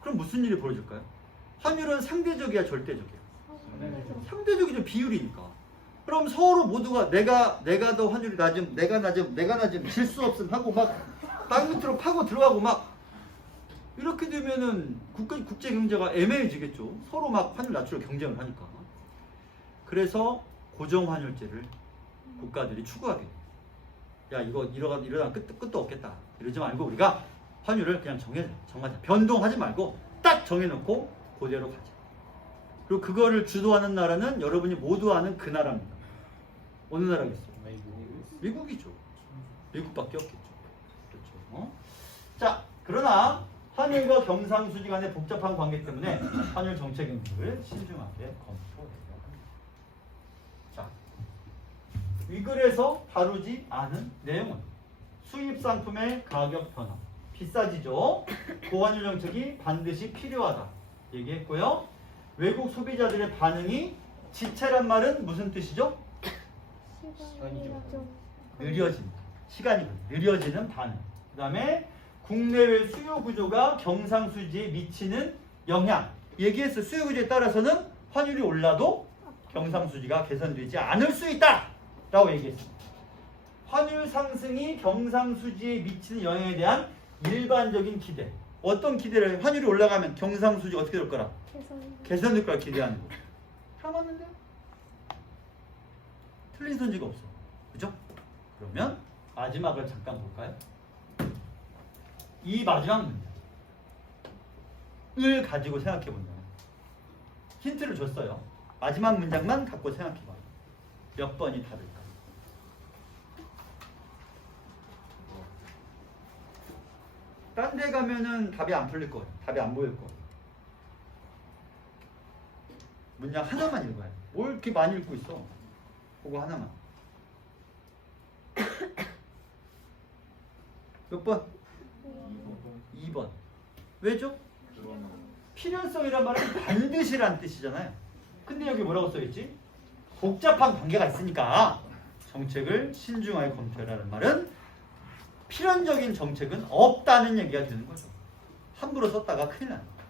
그럼 무슨 일이 벌어질까요? 환율은 상대적이야 절대적이야? 상대적이죠. 비율이니까. 그럼 서로 모두가 내가 더 환율이 낮음 내가 낮음 질 수 없음 하고 막 땅 밑으로 파고 들어가고 막 이렇게 되면은 국제 경제가 애매해지겠죠. 서로 막 환율 낮추려 경쟁을 하니까. 그래서 고정 환율제를 국가들이 추구하게 돼요. 야, 이거 이러다 끝도 없겠다. 이러지 말고 우리가 환율을 그냥 정하자. 변동하지 말고 딱 정해놓고 그대로 가자. 그리고 그거를 주도하는 나라는 여러분이 모두 아는 그 나라입니다. 어느 나라겠어요? 미국이죠. 미국밖에 없겠죠. 그렇죠. 자, 그러나 환율과 경상수지 간의 복잡한 관계 때문에 환율 정책 연구를 신중하게 검토해야 합니다. 자, 이 글에서 다루지 않은 내용은 수입 상품의 가격 변화, 비싸지죠. 고환율 정책이 반드시 필요하다 얘기했고요. 외국 소비자들의 반응이 지체란 말은 무슨 뜻이죠? 느려진다. 시간이 느려지는 반응. 그 다음에 국내외 수요 구조가 경상수지에 미치는 영향. 얘기했어. 수요 구조에 따라서는 환율이 올라도 경상수지가 개선되지 않을 수 있다 라고 얘기했습니다. 환율 상승이 경상수지에 미치는 영향에 대한 일반적인 기대. 어떤 기대를? 환율이 올라가면 경상수지가 어떻게 될 거라? 개선될 거라 기대하는 거. 다 맞는데? 틀린 선지가 없어. 그죠? 그러면 마지막을 잠깐 볼까요? 이 마지막 문장을 가지고 생각해 본다면 힌트를 줬어요. 마지막 문장만 갖고 생각해 봐요. 몇 번이 답일까요? 딴 데 가면은 답이 안 풀릴 거예요. 답이 안 보일 거예요. 문장 하나만 읽어야 돼. 뭘 이렇게 많이 읽고 있어? 그거 하나만. 몇 번? 2번. 왜죠? 필연성이란 말은 반드시란 뜻이잖아요. 근데 여기 뭐라고 써있지? 복잡한 관계가 있으니까 정책을 신중하게 검토해라는 말은 필연적인 정책은 없다는 얘기가 되는 거죠. 함부로 썼다가 큰일 납니다.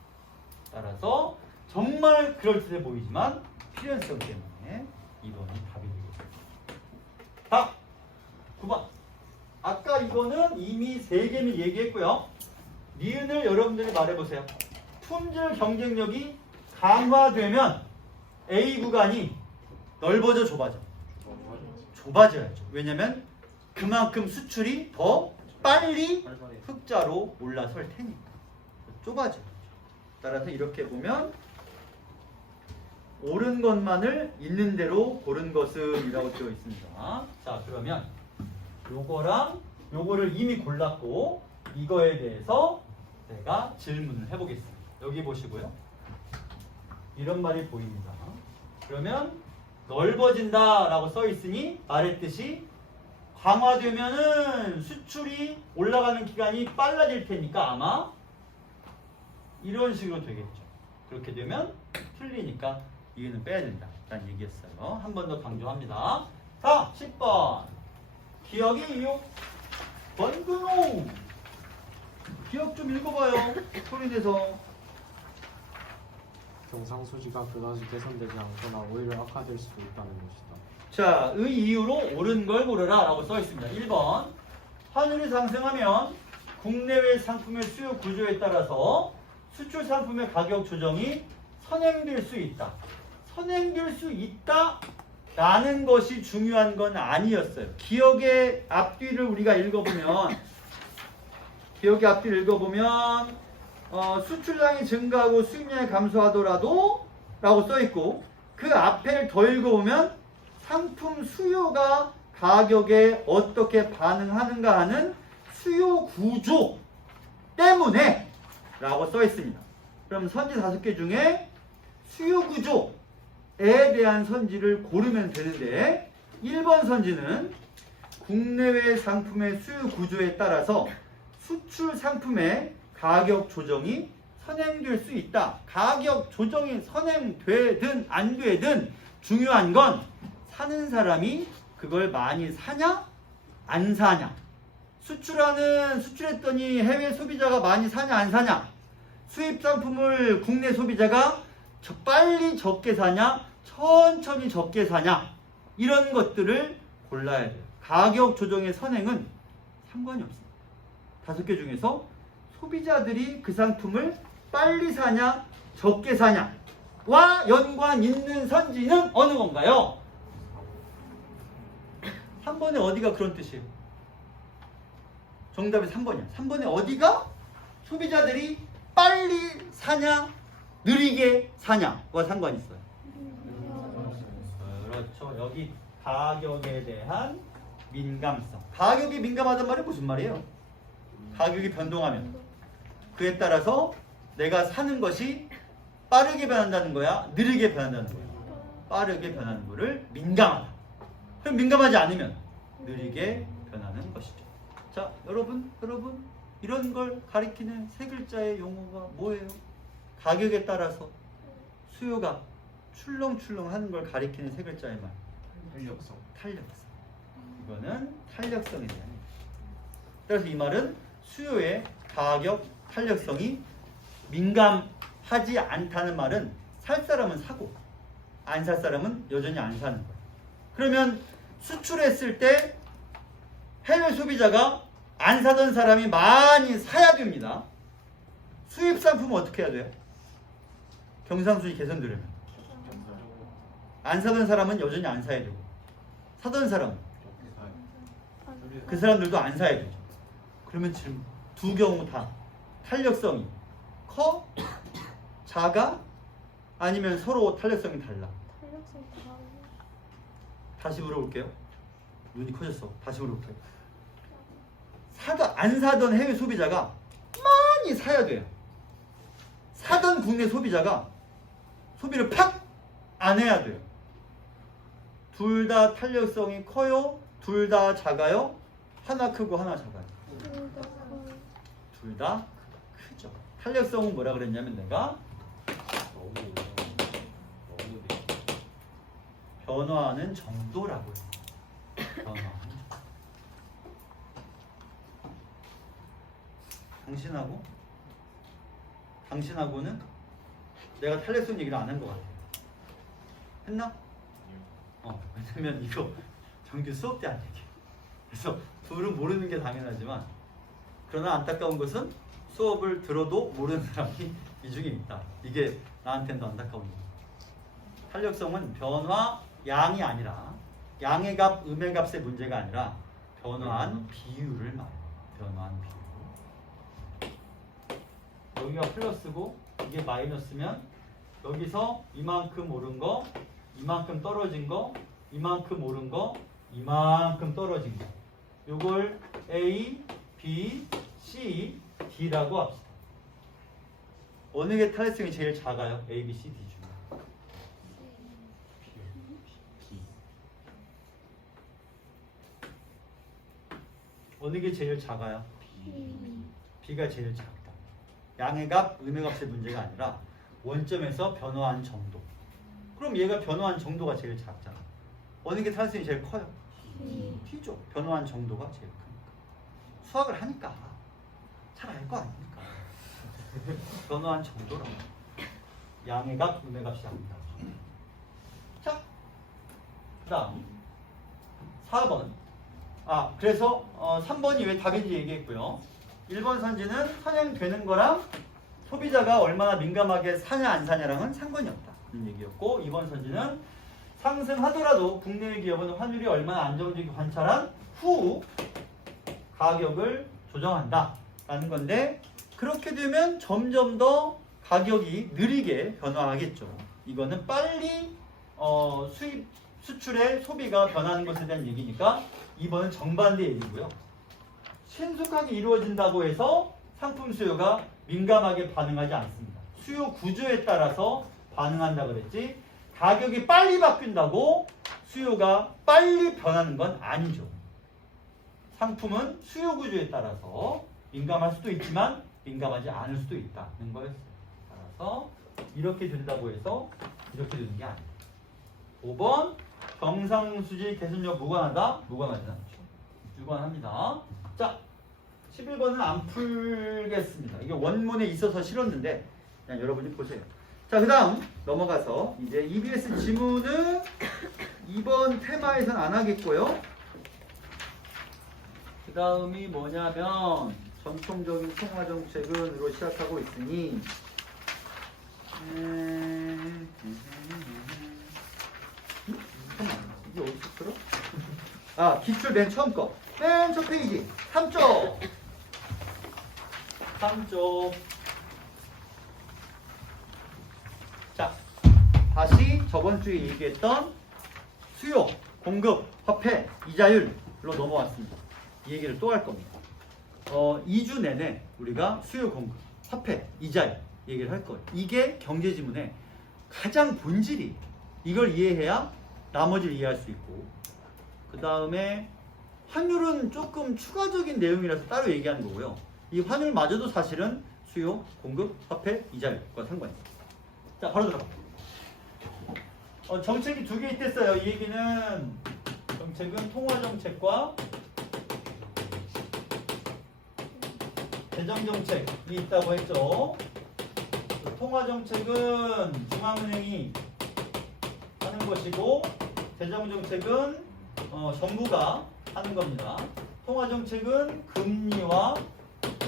따라서 정말 그럴듯해 보이지만 필연성 때문에 2번이 답이 되겠습니다. 답! 9번. 아까 이거는 이미 3개는 얘기했고요. 니은을 여러분들이 말해보세요. 품질 경쟁력이 강화되면 A 구간이 넓어져 좁아져? 좁아져야죠. 왜냐면 그만큼 수출이 더 빨리 흑자로 올라설 테니까 좁아져요. 따라서 이렇게 보면 옳은 것만을 있는 대로 고른 것은 이라고 되어 있습니다. 자, 그러면 요거랑 요거를 이미 골랐고 이거에 대해서 내가 질문을 해보겠습니다. 여기 보시고요. 이런 말이 보입니다. 그러면 넓어진다 라고 써 있으니 말했듯이 강화되면은 수출이 올라가는 기간이 빨라질 테니까 아마 이런 식으로 되겠죠. 그렇게 되면 틀리니까 이거는 빼야 된다 라는 얘기였어요. 한 번 더 강조합니다. 자, 10번. 기억이 이요. 번근호. 기억 좀 읽어봐요. 소리 내서. 경상수지가 그다지 개선되지 않거나 오히려 악화될 수도 있다는 것이다. 자, 의 이유로 옳은 걸 고르라 라고 써 있습니다. 1번. 환율이 상승하면 국내외 상품의 수요 구조에 따라서 수출 상품의 가격 조정이 선행될 수 있다. 선행될 수 있다 라는 것이 중요한 건 아니었어요. 기억의 앞뒤를 우리가 읽어보면 수출량이 증가하고 수입량이 감소하더라도 라고 써있고 그 앞에를 더 읽어보면 상품 수요가 가격에 어떻게 반응하는가 하는 수요 구조 때문에 라고 써있습니다. 그럼 선지 5개 중에 수요 구조에 대한 선지를 고르면 되는데 1번 선지는 국내외 상품의 수요 구조에 따라서 수출 상품의 가격 조정이 선행될 수 있다. 가격 조정이 선행되든 안 되든 중요한 건 사는 사람이 그걸 많이 사냐 안 사냐. 수출했더니 해외 소비자가 많이 사냐 안 사냐. 수입 상품을 국내 소비자가 빨리 적게 사냐 천천히 적게 사냐. 이런 것들을 골라야 돼요. 가격 조정의 선행은 상관이 없습니다. 5개 중에서 소비자들이 그 상품을 빨리 사냐 적게 사냐와 연관 있는 선지는 어느 건가요? 3번에 어디가 그런 뜻이에요? 정답이 3번이야. 3번에 어디가 소비자들이 빨리 사냐 느리게 사냐와 상관이 있어요. 그렇죠. 여기 가격에 대한 민감성. 가격이 민감하단 말이 무슨 말이에요? 가격이 변동하면 그에 따라서 내가 사는 것이 빠르게 변한다는 거야, 느리게 변한다는 거야. 빠르게 변하는 거를 민감하다. 그럼 민감하지 않으면 느리게 변하는 것이죠. 자, 여러분 이런 걸 가리키는 세 글자의 용어가 뭐예요? 가격에 따라서 수요가 출렁출렁 하는 걸 가리키는 세 글자의 말. 탄력성. 탄력성. 이거는 탄력성에 대한 얘기죠. 그래서 이 말은 수요의 가격 탄력성이 민감하지 않다는 말은 살 사람은 사고 안 살 사람은 여전히 안 사는 거예요. 그러면 수출했을 때 해외 소비자가 안 사던 사람이 많이 사야 됩니다. 수입 상품은 어떻게 해야 돼요? 경상수지 개선되려면 안 사던 사람은 여전히 안 사야 되고 사던 사람은 그 사람들도 안 사야 되죠. 그러면 지금 두 경우 다 탄력성이 커? 작아? 아니면 서로 탄력성이 달라? 탄력성 다르네. 다시 물어볼게요. 눈이 커졌어. 다시 물어볼게요. 안 사던 해외 소비자가 많이 사야 돼요. 사던 국내 소비자가 소비를 팍 안 해야 돼요. 둘 다 탄력성이 커요? 둘 다 작아요? 하나 크고 하나 작아요? 둘 다 크죠. 탄력성은 뭐라 그랬냐면 내가 변화하는 정도라고 해요. 변화하는 정도. 당신하고는 내가 탄력성 얘기를 안 한 것 같아요. 했나? 왜냐면 이거 정규 수업 때 안 얘기해요. 그래서 둘은 모르는 게 당연하지만 그러나 안타까운 것은 수업을 들어도 모르는 사람이 이 중에 있다. 이게 나한테는 더 안타까운 거예요. 탄력성은 변화 양이 아니라 양의 값, 음의 값의 문제가 아니라 변화한 비율을 말해요. 변화한 비율. 여기가 플러스고 이게 마이너스면 여기서 이만큼 오른 거, 이만큼 떨어진 거, 이만큼 오른 거, 이만큼 떨어진 거. 요걸 A, B, C, D라고 합시다. 어느 게 탄력성이 제일 작아요? A, B, C, D 중에. B. 어느 게 제일 작아요? B가 제일 작다. 양의 값, 음의 값의 문제가 아니라 원점에서 변화한 정도. 그럼 얘가 변화한 정도가 제일 작잖아. 어느 게 탄력성이 제일 커요? D죠. 변화한 정도가 제일 크니까. 수학을 하니까 잘 알 거 아닙니까? 변화한 정도라고. 양의 값, 음의 값이 아니다. 자, 그 다음 4번. 그래서 3번이 왜 답인지 얘기했고요. 1번 선지는 선행되는 거랑 소비자가 얼마나 민감하게 사냐 안 사냐랑은 상관이 없다는 얘기였고, 2번 선지는 상승하더라도 국내의 기업은 환율이 얼마나 안정적이게 관찰한 후 가격을 조정한다 라는 건데, 그렇게 되면 점점 더 가격이 느리게 변화하겠죠. 이거는 빨리 수출의 소비가 변하는 것에 대한 얘기니까 2번은 정반대 얘기고요. 신속하게 이루어진다고 해서 상품 수요가 민감하게 반응하지 않습니다. 수요 구조에 따라서 반응한다 그랬지, 가격이 빨리 바뀐다고 수요가 빨리 변하는 건 아니죠. 상품은 수요 구조에 따라서 민감할 수도 있지만 민감하지 않을 수도 있다는 거였어요. 따라서 이렇게 된다고 해서 이렇게 되는 게 아니에요. 5번 경상수지 개선력 무관하다? 무관하지 않죠. 무관합니다. 자, 11번은 안 풀겠습니다. 이게 원문에 있어서 싫었는데 그냥 여러분이 보세요. 자, 그 다음 넘어가서 이제 EBS 지문은 이번 테마에서는 안 하겠고요. 그 다음이 뭐냐면 전통적인 통화정책은으로 시작하고 있으니 이게 어디서 들어? 기출 맨 처음 거. 맨 첫 페이지 3쪽. 3쪽. 자, 다시 저번 주에 얘기했던 수요, 공급, 화폐, 이자율로 넘어왔습니다. 이 얘기를 또 할 겁니다. 2주 내내 우리가 수요, 공급, 화폐, 이자 얘기를 할 거예요. 이게 경제지문의 가장 본질이. 이걸 이해해야 나머지를 이해할 수 있고, 그 다음에 환율은 조금 추가적인 내용이라서 따로 얘기하는 거고요. 이 환율마저도 사실은 수요, 공급, 화폐, 이자율과 상관이 있어요. 자, 바로 들어가. 정책이 두 개 있댔어요. 이 얘기는 정책은 통화정책과 재정정책이 있다고 했죠. 통화정책은 중앙은행이 하는 것이고 재정정책은 정부가 하는 겁니다. 통화정책은 금리와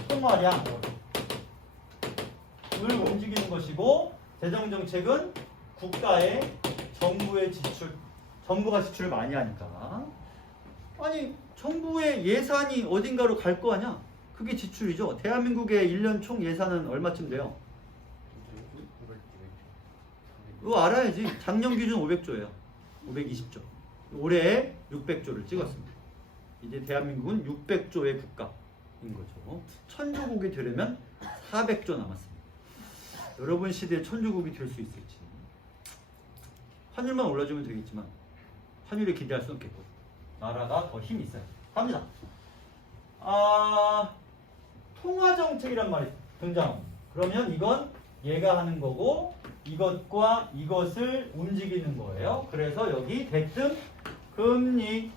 통화량을 움직이는 것이고 재정정책은 국가의 정부의 지출, 정부가 지출을 많이 하니까. 아니 정부의 예산이 어딘가로 갈 거 아니야? 그게 지출이죠. 대한민국의 1년 총 예산은 얼마쯤 돼요? 이거 알아야지. 작년 기준 500조예요. 520조. 올해 600조를 찍었습니다. 이제 대한민국은 600조의 국가인 거죠. 천조국이 되려면 400조 남았습니다. 여러분 시대에 천조국이 될 수 있을지. 환율만 올라주면 되겠지만 환율에 기대할 수 없겠고 나라가 더 힘이 있어요. 갑니다. 통화정책이란 말이 등장합니다. 그러면 이건 얘가 하는 거고 이것과 이것을 움직이는 거예요. 그래서 여기 대뜸 금리,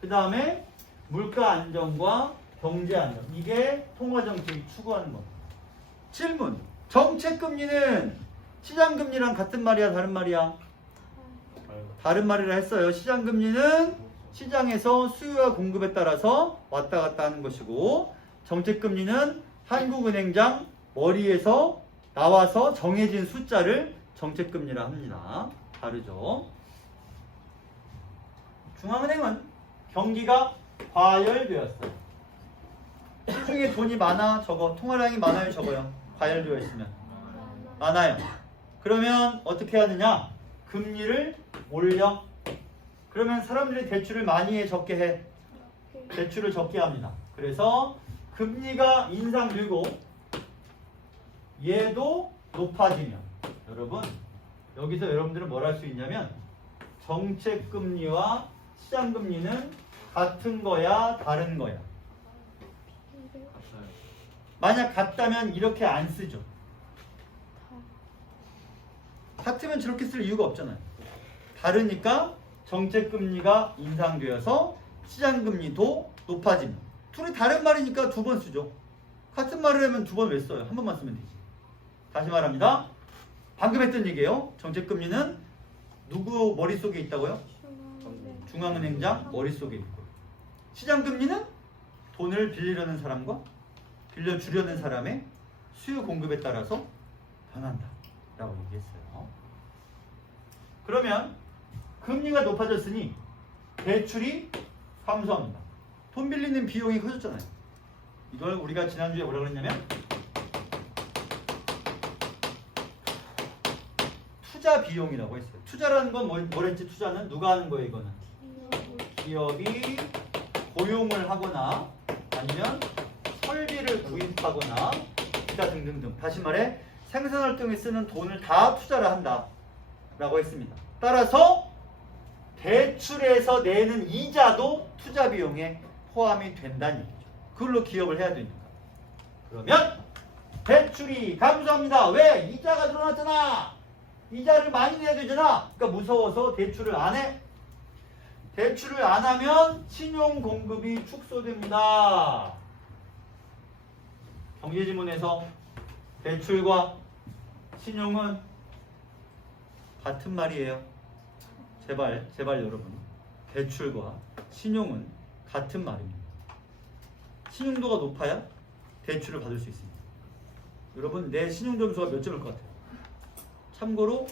그 다음에 물가 안정과 경제 안정, 이게 통화정책이 추구하는 겁니다. 질문: 정책금리는 시장금리랑 같은 말이야 다른 말이야? 다른 말이라 했어요. 시장금리는 시장에서 수요와 공급에 따라서 왔다 갔다 하는 것이고 정책금리는 한국은행장 머리에서 나와서 정해진 숫자를 정책금리라 합니다. 다르죠. 중앙은행은 경기가 과열되었어요. 시중에 돈이 많아 적어? 통화량이 많아요 적어요? 과열되어 있으면 많아요. 그러면 어떻게 하느냐? 금리를 올려. 그러면 사람들이 대출을 많이 해 적게 해? 대출을 적게 합니다. 그래서 금리가 인상되고 얘도 높아지면 여러분 여기서 여러분들은 뭘 할 수 있냐면 정책금리와 시장금리는 같은 거야 다른 거야? 만약 같다면 이렇게 안 쓰죠. 같으면 저렇게 쓸 이유가 없잖아요. 다르니까 정책금리가 인상되어서 시장금리도 높아집니다. 둘이 다른 말이니까 두 번 쓰죠. 같은 말을 하면 두 번 왜 써요? 한 번만 쓰면 되지. 다시 말합니다. 방금 했던 얘기예요. 정책금리는 누구 머릿속에 있다고요? 중앙은행장 머릿속에 있고, 시장금리는 돈을 빌리려는 사람과 빌려주려는 사람의 수요 공급에 따라서 변한다 라고 얘기했어요. 그러면 금리가 높아졌으니 대출이 감소합니다. 돈 빌리는 비용이 커졌잖아요. 이걸 우리가 지난주에 뭐라 그랬냐면 투자 비용이라고 했어요. 투자라는 건 뭐랬지? 투자는 누가 하는 거예요? 이거는 기업이 고용을 하거나 아니면 설비를 구입하거나 기타 등등등. 다시 말해 생산활동에 쓰는 돈을 다 투자를 한다 라고 했습니다. 따라서 대출에서 내는 이자도 투자 비용에 포함이 된다는 얘기죠. 그걸로 기업을 해야 되니까. 그러면 대출이 감소합니다. 왜? 이자가 늘어났잖아. 이자를 많이 내야 되잖아. 그러니까 무서워서 대출을 안 해. 대출을 안 하면 신용 공급이 축소됩니다. 경제지문에서 대출과 신용은 같은 말이에요. 제발 여러분, 대출과 신용은 같은 말입니다. 신용도가 높아야 대출을 받을 수 있습니다. 여러분, 내 신용 점수가 몇 점일 것 같아요? 참고로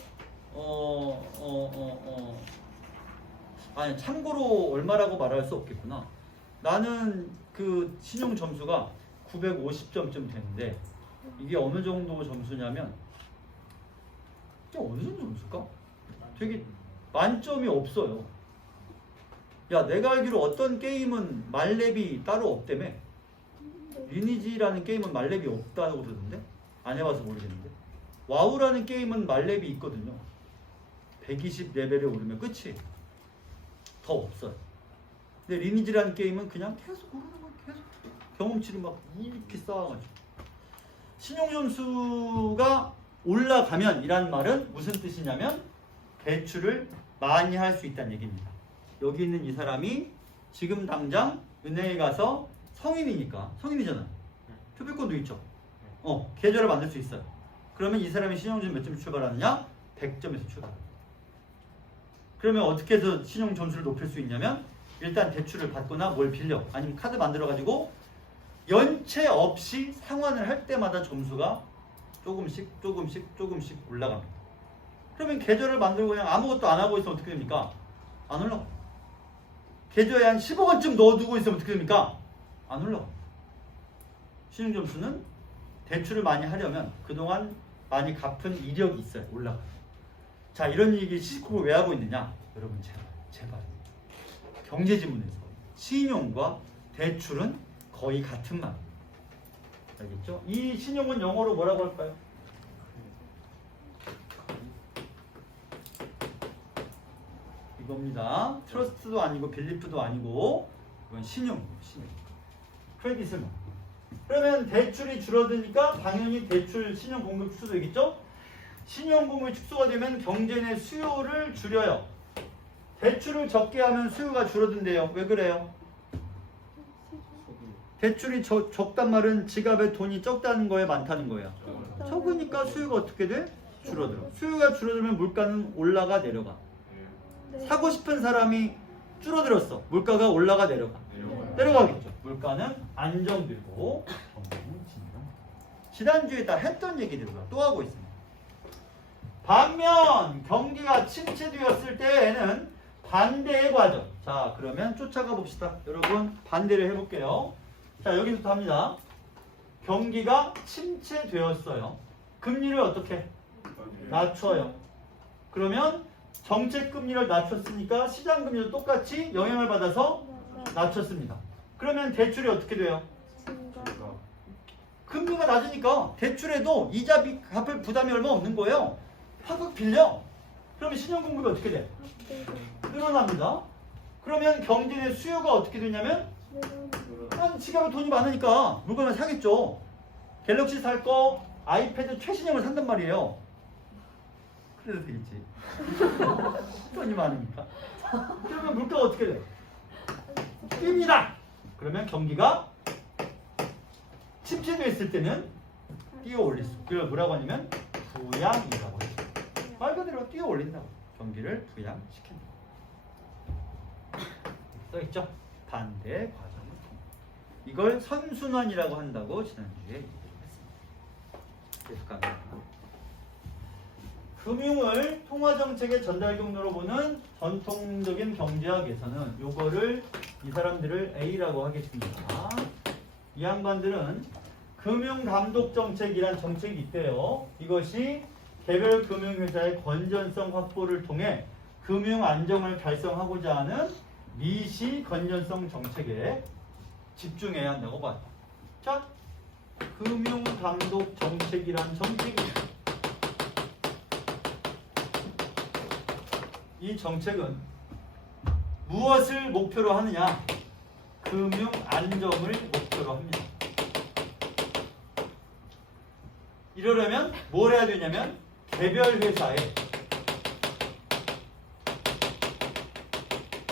아니 참고로 얼마라고 말할 수 없겠구나. 나는 그 신용 점수가 950점쯤 되는데 이게 어느 정도 점수냐면 이게 어느 정도 점수일까? 되게 만점이 없어요. 야, 내가 알기로 어떤 게임은 말렙이 따로 없다며. 리니지라는 게임은 말렙이 없다고 그러던데. 안 해봐서 모르겠는데 와우라는 게임은 말렙이 있거든요. 120 레벨에 오르면 끝이에요. 더 없어요. 근데 리니지라는 게임은 그냥 계속 오르는 거예요. 계속 경험치를 막 이렇게 쌓아가지고 신용 점수가 올라가면 이란 말은 무슨 뜻이냐면 대출을 많이 할 수 있다는 얘기입니다. 여기 있는 이 사람이 지금 당장 은행에 가서 성인이니까 성인이잖아요. 표백권도 있죠. 계좌를 만들 수 있어요. 그러면 이 사람이 신용점 몇 점 출발하느냐? 100점에서 출발합니다. 그러면 어떻게 해서 신용 점수를 높일 수 있냐면 일단 대출을 받거나 뭘 빌려 아니면 카드 만들어 가지고 연체 없이 상환을 할 때마다 점수가 조금씩 올라갑니다. 그러면 계좌를 만들고 그냥 아무것도 안 하고 있으면 어떻게 됩니까? 안 올라가. 계좌에 한 10억 원쯤 넣어두고 있으면 어떻게 됩니까? 안 올라가. 신용점수는 대출을 많이 하려면 그동안 많이 갚은 이력이 있어야 올라가. 자, 이런 얘기 시식국을 왜 하고 있느냐? 여러분 제발 경제지문에서 신용과 대출은 거의 같은 말. 알겠죠? 이 신용은 영어로 뭐라고 할까요? 이겁니다. 트러스트도 아니고 빌리프도 아니고 이건 신용이에요. 신용. 크레딧을 뭐. 그러면 대출이 줄어드니까 당연히 대출 신용 공급 축소되겠죠? 신용 공급이 축소가 되면 경제 내 수요를 줄여요. 대출을 적게 하면 수요가 줄어든대요. 왜 그래요? 대출이 적단 말은 지갑에 돈이 적다는 거예요, 많다는 거예요? 적으니까 수요가 어떻게 돼? 줄어들어. 수요가 줄어들면 물가는 올라가 내려가. 사고 싶은 사람이 줄어들었어. 물가가 올라가 내려가. 내려가겠죠. 물가는 안정되고 경제는 진정. 지난주에 다 했던 얘기들을 또 하고 있습니다. 반면 경기가 침체되었을 때에는 반대의 과정. 자, 그러면 쫓아가 봅시다. 여러분 반대를 해볼게요. 자, 여기서부터 합니다. 경기가 침체되었어요. 금리를 어떻게? 낮춰요. 그러면 정책 금리를 낮췄으니까 시장 금리도 똑같이 영향을 받아서 낮췄습니다. 그러면 대출이 어떻게 돼요? 금리가 낮으니까 대출에도 이자 갚을 부담이 얼마 없는 거예요. 확 빌려. 그러면 신용 공급이 어떻게 돼? 늘어납니다. 그러면 경제 내 수요가 어떻게 되냐면 난 지갑에 돈이 많으니까 물건을 사겠죠. 갤럭시 살 거 아이패드 최신형을 산단 말이에요. 그래도 되겠지. 돈이 많으니까. 그러면 물가가 어떻게 돼? 뜁니다. 그러면 경기가 침체되었을 때는 뛰어 올릴 수. 그걸 뭐라고 하냐면 부양이라고 해요. 말 그대로 뛰어 올린다고. 경기를 부양시킨다. 써있죠? 반대 과정을 통해. 이걸 선순환이라고 한다고 지난주에 얘기를 했습니다. 계속 갑니다. 금융을 통화정책의 전달 경로로 보는 전통적인 경제학에서는 요거를 이 사람들을 A라고 하겠습니다. 이 양반들은 금융감독정책이란 정책이 있대요. 이것이 개별 금융회사의 건전성 확보를 통해 금융 안정을 달성하고자 하는 미시 건전성 정책에 집중해야 한다고 봐요. 자, 금융감독정책이란 정책입니다. 이 정책은 무엇을 목표로 하느냐? 금융 안정을 목표로 합니다. 이러려면 뭘 해야 되냐면 개별 회사의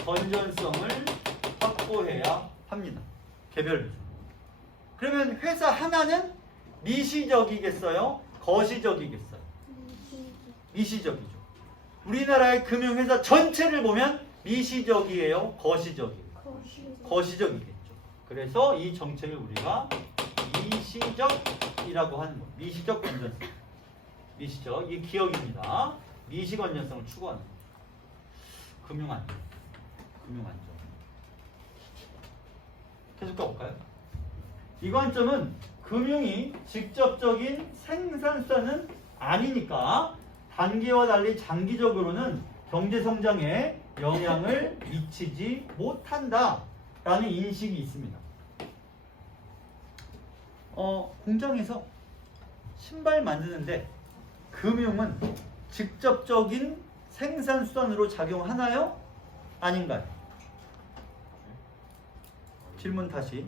건전성을 확보해야 합니다. 개별 회사. 그러면 회사 하나는 미시적이겠어요? 거시적이겠어요? 미시적이죠. 우리나라의 금융회사 전체를 보면 미시적이에요? 거시적이에요? 거시적이겠죠. 그래서 이 정책을 우리가 미시적이라고 하는 거예요. 미시적 건전성. 미시적, 이게 기억입니다. 미시 건전성을 추구하는 거죠. 금융안정. 금융안정. 계속 가볼까요? 이 관점은 금융이 직접적인 생산성은 아니니까 단기와 달리 장기적으로는 경제성장에 영향을 미치지 못한다라는 인식이 있습니다. 공장에서 신발 만드는데 금융은 직접적인 생산 수단으로 작용하나요? 아닌가요? 질문 다시.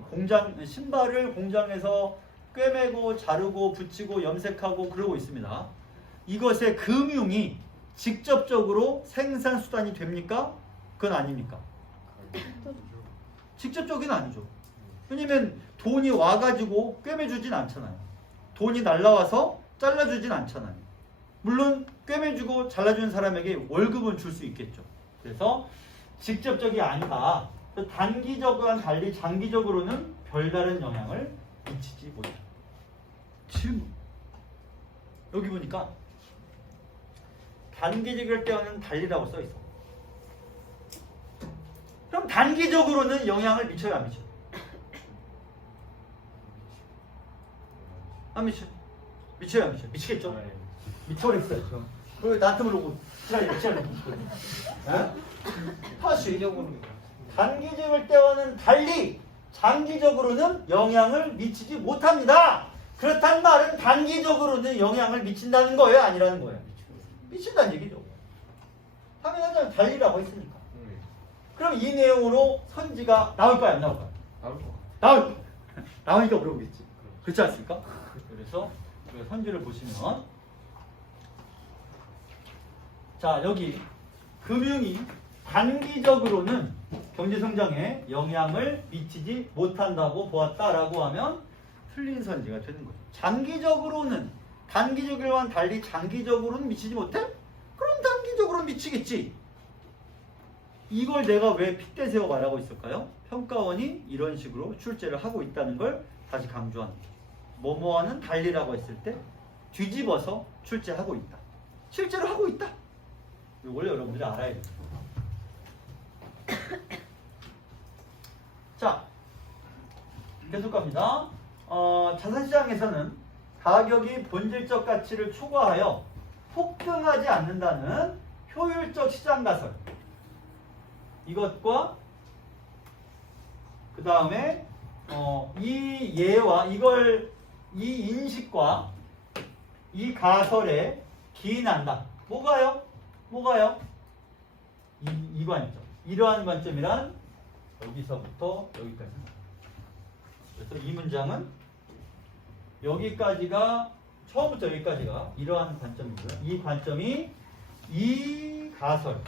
신발을 공장에서 꿰매고 자르고 붙이고 염색하고 그러고 있습니다. 이것의 금융이 직접적으로 생산 수단이 됩니까? 그건 아닙니까? 직접적인 아니죠. 왜냐면 돈이 와가지고 꿰매주진 않잖아요. 돈이 날라와서 잘라주진 않잖아요. 물론 꿰매주고 잘라주는 사람에게 월급은 줄 수 있겠죠. 그래서 직접적이 아니다. 단기적과는 달리 장기적으로는 별다른 영향을 미치지 못한다. 질문. 여기 보니까 단기적일 때와는 달리라고 써 있어. 그럼 단기적으로는 영향을 미쳐요, 안 미쳐요? 안 미쳐요? 미쳐요, 안 미쳐요? 미치겠죠? 미쳐버렸어요. 그리고 나한테 물어보고 미쳐요. 다시 단기적일 때와는 달리 장기적으로는 영향을 미치지 못합니다. 그렇단 말은 단기적으로는 영향을 미친다는 거예요? 아니라는 거예요? 미친다는 얘기죠. 당연하잖아요. 달리라고 했으니까. 그럼 이 내용으로 선지가 나올까요? 안 나올까요? 나오니까 물어보겠지. 그렇지 않습니까? 그래서 선지를 보시면 자, 여기 금융이 단기적으로는 경제성장에 영향을 미치지 못한다고 보았다라고 하면 틀린 선지가 되는 거죠. 장기적으로는 단기적일과는 달리 장기적으로는 미치지 못해? 그럼 단기적으로는 미치겠지. 이걸 내가 왜 핏대세워 말하고 있을까요? 평가원이 이런 식으로 출제를 하고 있다는 걸 다시 강조합니다. 뭐뭐와는 달리라고 했을 때 뒤집어서 출제하고 있다. 실제로 하고 있다. 이걸 여러분들이 알아야 돼요. 자, 계속 갑니다. 자산시장에서는 가격이 본질적 가치를 초과하여 폭등하지 않는다는 효율적 시장 가설, 이것과 그 다음에 이 예와 이 인식과 이 가설에 기인한다. 뭐가요? 이 관점. 이러한 관점이란 여기서부터 여기까지입니다. 그래서 이 문장은 여기까지가 처음부터 여기까지가 이러한 관점이고요. 이 관점이 이 가설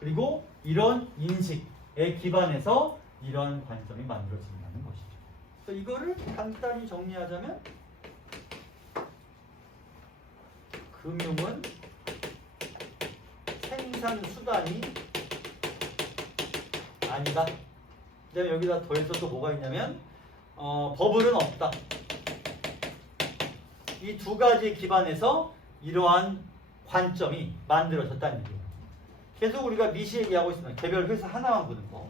그리고 이런 인식에 기반해서 이러한 관점이 만들어진다는 것이죠. 그래서 이거를 간단히 정리하자면 금융은 생산 수단이 아니다. 그다음에 여기다 더해서 또 뭐가 있냐면 버블은 없다. 이 두 가지 기반에서 이러한 관점이 만들어졌다는 얘기예요. 계속 우리가 미시 얘기하고 있습니다. 개별 회사 하나만 보는 거.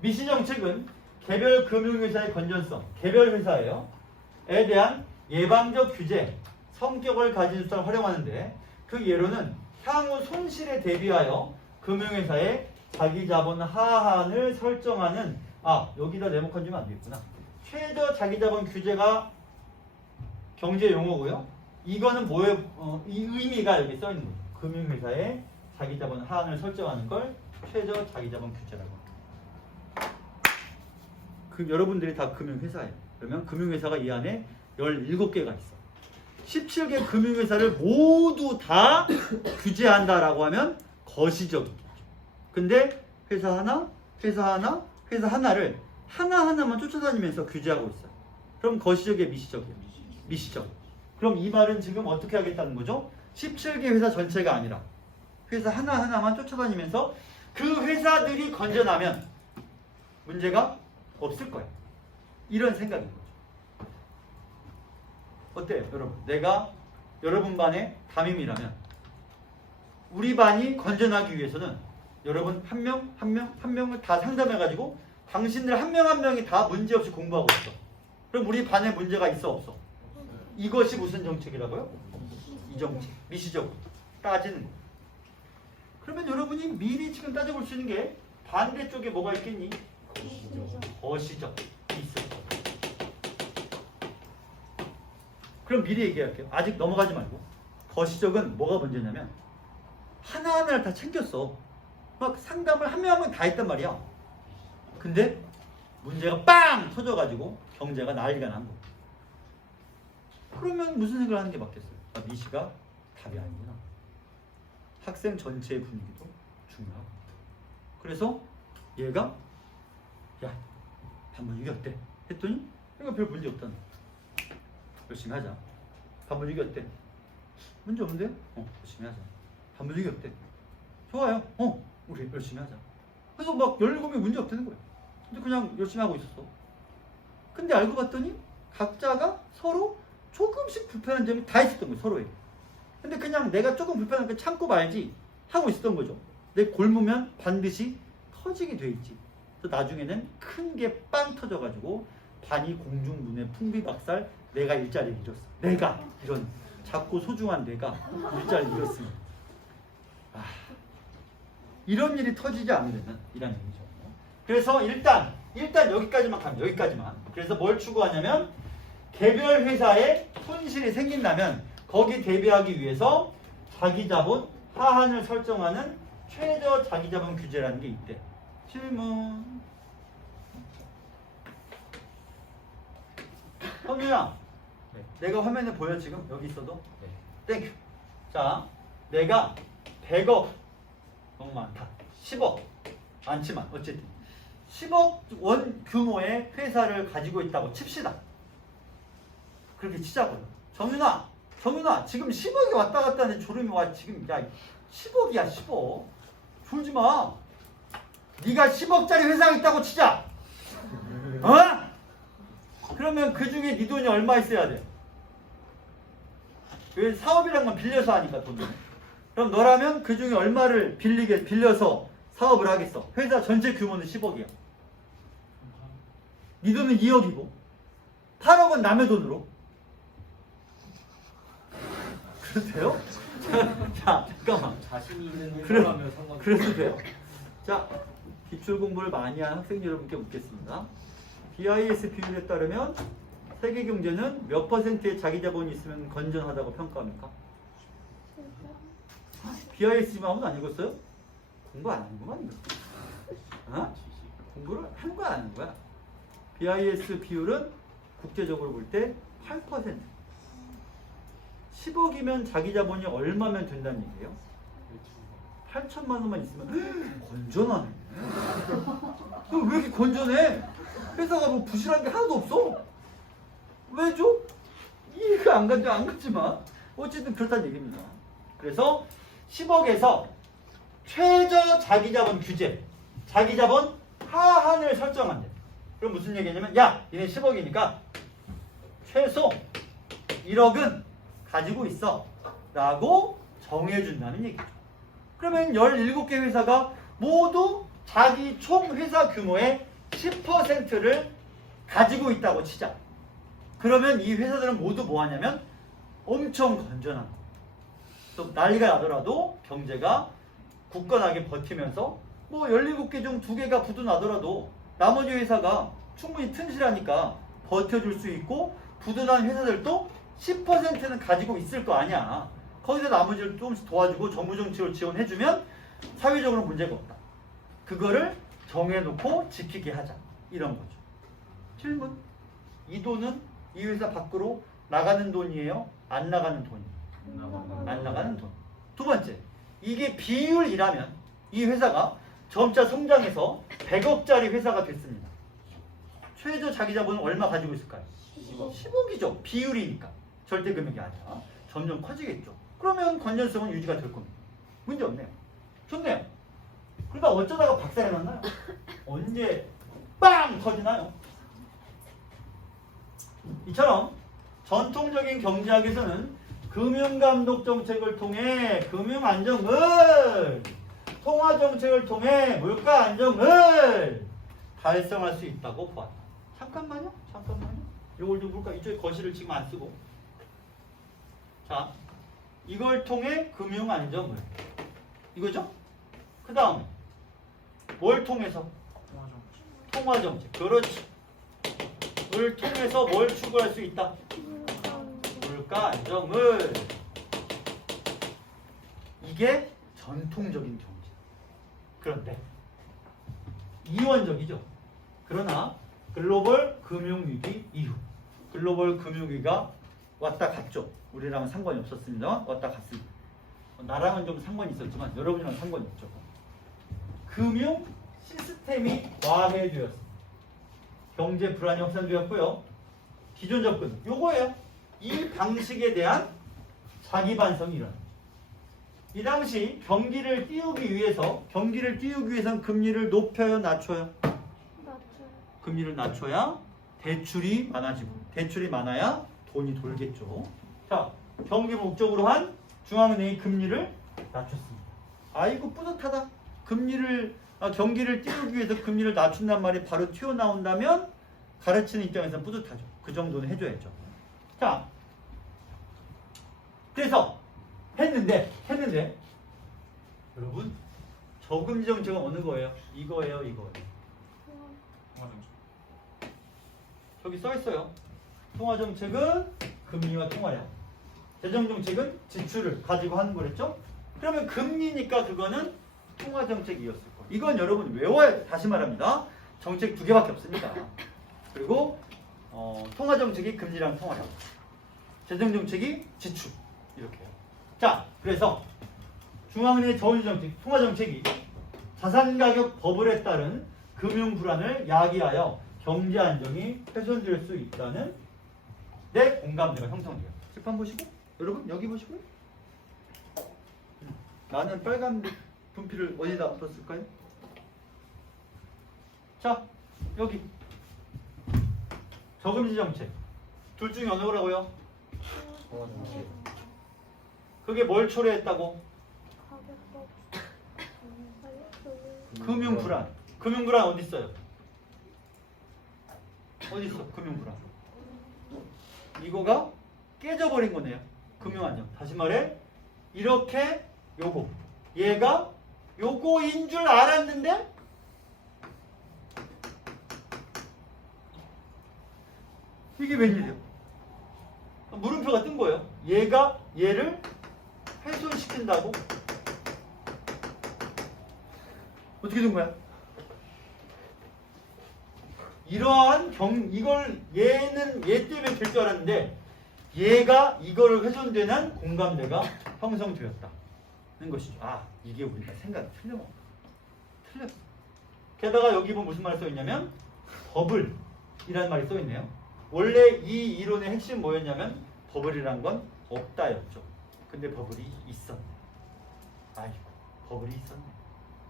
미시 정책은 개별 금융회사의 건전성, 개별 회사예요. 에 대한 예방적 규제, 성격을 가진 수단을 활용하는데 그 예로는 향후 손실에 대비하여 금융회사의 자기자본 하한을 설정하는 여기다 네모칸 주면 안 되겠구나. 최저 자기자본 규제가 경제 용어고요. 이거는 뭐예요? 이 의미가 여기 써 있는 거죠. 금융회사의 자기자본 하한을 설정하는 걸 최저 자기자본 규제라고 합니다. 여러분들이 다 금융회사예요. 그러면 금융회사가 이 안에 17개가 있어. 17개 금융회사를 모두 다 규제한다라고 하면 거시적이죠. 근데 회사 하나를 하나하나만 쫓아다니면서 규제하고 있어요. 그럼 거시적이에요, 미시적이에요? 미시적. 그럼 이 말은 지금 어떻게 하겠다는 거죠? 17개 회사 전체가 아니라 회사 하나하나만 쫓아다니면서 그 회사들이 건전하면 문제가 없을 거예요. 이런 생각인 거죠. 어때요, 여러분? 내가 여러분 반의 담임이라면 우리 반이 건전하기 위해서는 여러분 한 명을 다 상담해가지고 당신들 한 명 한 명이 다 문제없이 공부하고 있어. 그럼 우리 반에 문제가 있어 없어? 이것이 무슨 정책이라고요? 이 정책. 미시적으로 따지는 거예요. 그러면 여러분이 미리 지금 따져볼 수 있는 게 반대쪽에 뭐가 있겠니? 거시적. 있을 거예요. 그럼 미리 얘기할게요. 아직 넘어가지 말고. 거시적은 뭐가 문제냐면 하나하나를 다 챙겼어. 막 상담을 한 명 한 명 다 했단 말이야. 근데 문제가 빵 터져가지고 경제가 난리가 난 거야. 그러면 무슨 생각을 하는 게 맞겠어요? 아, 미시가 답이 아니구나. 학생 전체의 분위기도 중요하고. 그래서 얘가 야 반문유기 어때? 했더니 얘가 별 문제 없다는 거야. 열심히 하자. 반문유기 어때? 문제 없는데? 열심히 하자. 반문유기 어때? 좋아요. 우리 열심히 하자. 그래서 막 17명 문제 없다는 거야. 근데 그냥 열심히 하고 있었어. 근데 알고 봤더니 각자가 서로 조금씩 불편한 점이 다 있었던 거예요. 서로에게. 근데 그냥 내가 조금 불편한 거 참고 말지 하고 있었던 거죠. 내 골무면 반드시 터지게 돼 있지. 그래서 나중에는 큰 게 빵 터져가지고 반이 공중분해 풍비박살 내가 일자리를 잃었어. 내가 이런 작고 소중한 내가 일자리를 잃었습니다. 이런 일이 터지지 않으려면 이란 얘기죠. 그래서 일단 여기까지만 가면 여기까지만. 그래서 뭘 추구하냐면 개별 회사에 손실이 생긴다면 거기 대비하기 위해서 자기자본 하한을 설정하는 최저 자기자본 규제라는 게 있대. 질문. 성윤아, 내가 화면에 보여 지금? 여기 있어도? 땡큐. 자, 내가 100억 너무 많다. 10억 많지만 어쨌든 10억 원 규모의 회사를 가지고 있다고 칩시다. 그렇게 치자고요. 정윤아 지금 10억이 왔다 갔다 하는 졸음이 와. 지금 야 10억이야 10억. 졸지 마. 네가 10억짜리 회사가 있다고 치자. 그러면 그 중에 네 돈이 얼마 있어야 돼? 왜 사업이란 건 빌려서 하니까 돈을. 그럼 너라면 그 중에 얼마를 빌려서 사업을 하겠어? 회사 전체 규모는 10억이야. 네 돈은 2억이고 8억은 남의 돈으로. 그래도 돼요? 자, 잠깐만. 자신이 있는 회사라면 상관없어요. 그래도 돼요? 자, 기출 공부를 많이 한 학생 여러분께 묻겠습니다. BIS 비율에 따르면 세계 경제는 몇 퍼센트의 자기 자본이 있으면 건전하다고 평가합니까? BIS 지금 아무도 안 읽었어요? 공부 안 하는 거만 읽었어. 공부를 하는 거야 안 하는 거야? BIS 비율은 국제적으로 볼 때 8%. 10억이면 자기 자본이 얼마면 된다는 얘기예요? 8천만 원만 있으면 건전하네. 왜 이렇게 건전해? 회사가 뭐 부실한 게 하나도 없어. 왜 줘? 이해가 안 갔지만 어쨌든 그렇다는 얘기입니다. 그래서 10억에서 최저 자기자본 규제, 자기자본 하한을 설정한대. 그럼 무슨 얘기냐면 야, 얘네 10억이니까 최소 1억은 가지고 있어 라고 정해준다는 얘기죠. 그러면 17개 회사가 모두 자기 총 회사 규모의 10%를 가지고 있다고 치자. 그러면 이 회사들은 모두 뭐 하냐면 엄청 건전한 거. 또 난리가 나더라도 경제가 굳건하게 버티면서 뭐 17개 중 2개가 부도나더라도 나머지 회사가 충분히 튼실하니까 버텨줄 수 있고 부도난 회사들도 10%는 가지고 있을 거 아니야. 거기서 나머지를 조금씩 도와주고 정부 정책을 지원해주면 사회적으로 문제가 없다. 그거를 정해놓고 지키게 하자. 이런 거죠. 질문. 이 돈은 이 회사 밖으로 나가는 돈이에요? 안 나가는 돈이에요? 안 나가는 돈. 두 번째. 이게 비율이라면 이 회사가 점차 성장해서 100억짜리 회사가 됐습니다. 최저 자기 자본은 얼마 가지고 있을까요? 10억이죠. 비율이니까. 절대 금액이 아니라. 점점 커지겠죠. 그러면 건전성은 유지가 될 겁니다. 문제 없네요. 좋네요. 그러다 어쩌다가 박살이 났나요? 언제 빵 터지나요? 이처럼 전통적인 경제학에서는 금융감독 정책을 통해 금융안정을, 통화정책을 통해 물가안정을 달성할 수 있다고 보았다. 잠깐만요. 이걸 좀 볼까? 이쪽에 거실을 지금 안 쓰고. 자, 이걸 통해 금융안정을. 이거죠? 그 다음에 뭘 통해서? 통화정책. 그렇지. 을 통해서 뭘 추구할 수 있다? 주가 안정을. 이게 전통적인 경제. 그런데 이원적이죠. 그러나 글로벌 금융위기 이후 글로벌 금융위기가 왔다 갔죠. 우리랑은 상관이 없었습니다. 왔다 갔습니다. 나랑은 좀 상관이 있었지만 여러분이랑 상관이 없죠. 금융 시스템이 과해되었습니다. 경제 불안이 확산되었고요. 기존 접근 요거예요. 이 방식에 대한 자기 반성이 일어납니다. 이 당시 경기를 띄우기 위해서는 금리를 높여요, 낮춰요? 금리를 낮춰야 대출이 많아지고, 대출이 많아야 돈이 돌겠죠. 자, 경기 목적으로 한 중앙은행이 금리를 낮췄습니다. 아이고 뿌듯하다. 경기를 띄우기 위해서 금리를 낮춘단 말이 바로 튀어나온다면 가르치는 입장에서는 뿌듯하죠. 그 정도는 해줘야죠. 자, 그래서 했는데 여러분 저금리 정책은 어느 거예요? 이거예요. 저기 써 있어요. 통화 정책은 금리와 통화량, 재정 정책은 지출을 가지고 하는 거랬죠? 그러면 금리니까 그거는 통화 정책이었을 거예요. 이건 여러분 외워야 돼. 다시 말합니다. 정책 두 개밖에 없습니다. 그리고 통화 정책이 금리랑 통화량, 재정 정책이 지출 이렇게요. 자, 그래서 중앙은행의 저금리 정책, 통화 정책이 자산 가격 버블에 따른 금융 불안을 야기하여 경제 안정이 훼손될 수 있다는 내 공감대가 형성돼요. 칠판 보시고 여러분 여기 보시고요. 나는 빨간 분필을 어디다 뒀을까요? 자, 여기 저금리 정책 둘 중에 어느 거라고요? 그게 뭘 초래했다고? 금융 불안. 금융 불안 어디 있어요? 어디 있어? 금융 불안. 이거가 깨져버린 거네요. 금융 안정. 다시 말해 이렇게 얘가 요거인 줄 알았는데 이게 웬일이에요? 물음표가 뜬 거예요. 얘가 얘를 훼손시킨다고? 어떻게 된 거야? 이러한 얘는 얘 때문에 될 줄 알았는데 얘가 이거를 훼손되는 공감대가 형성되었다는 것이죠. 아, 이게 우리가 생각이 틀렸어. 게다가 여기 보면 무슨 말이 써있냐면 버블이라는 말이 써있네요. 원래 이 이론의 핵심 뭐였냐면 버블이란 건 없다였죠. 근데 버블이 있었네. 아이고, 버블이 있었네.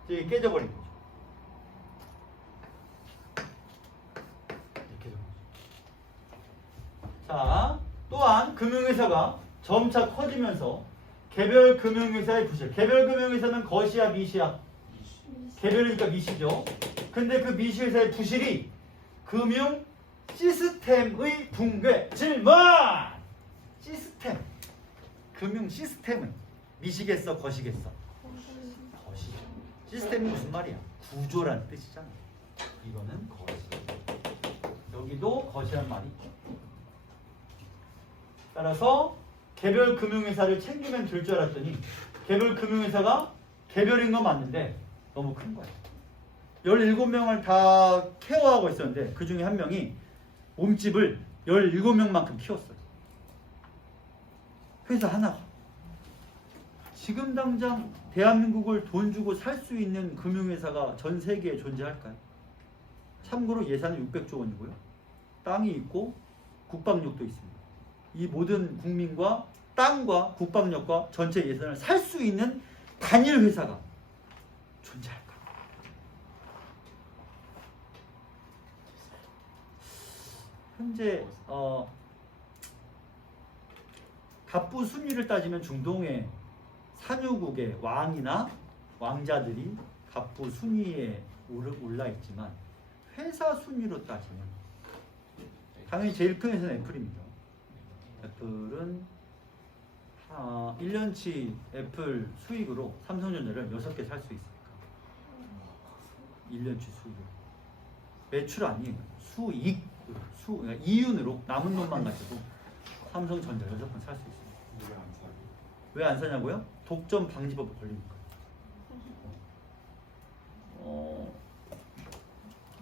이게 깨져버린 거죠. 이렇게 된 거죠. 자, 또한 금융회사가 점차 커지면서 개별 금융회사의 부실. 개별 금융회사는 거시야 미시야? 개별이니까 미시죠. 근데 그 미시회사의 부실이 금융 시스템의 붕괴. 질문! 시스템. 금융 시스템은 미시겠어, 거시겠어? 거시죠. 시스템이 무슨 말이야? 구조란 뜻이잖아. 이거는 거시. 여기도 거시란 말이 있죠. 따라서 개별 금융회사를 챙기면 될 줄 알았더니 개별 금융회사가 개별인 건 맞는데 너무 큰 거야. 17명을 다 케어하고 있었는데 그 중에 한 명이 몸집을 17명만큼 키웠어요. 회사 하나가. 지금 당장 대한민국을 돈 주고 살 수 있는 금융회사가 전 세계에 존재할까요? 참고로 예산이 600조 원이고요. 땅이 있고 국방력도 있습니다. 이 모든 국민과 땅과 국방력과 전체 예산을 살 수 있는 단일 회사가 존재할까? 현재 갑부 순위를 따지면 중동의 산유국의 왕이나 왕자들이 갑부 순위에 올라 있지만 회사 순위로 따지면 당연히 제일 큰 회사는 애플입니다. 애플은 1년치 애플 수익으로 삼성전자를 6개 살 수 있으니까 1년치 수익으로. 매출 아니에요. 수익. 그러니까 이윤으로 남은 돈만 가지고 삼성전자 여자분 살 수 있어요. 왜안 사요? 왜 안 사냐고요? 독점 방지법에 걸리니까.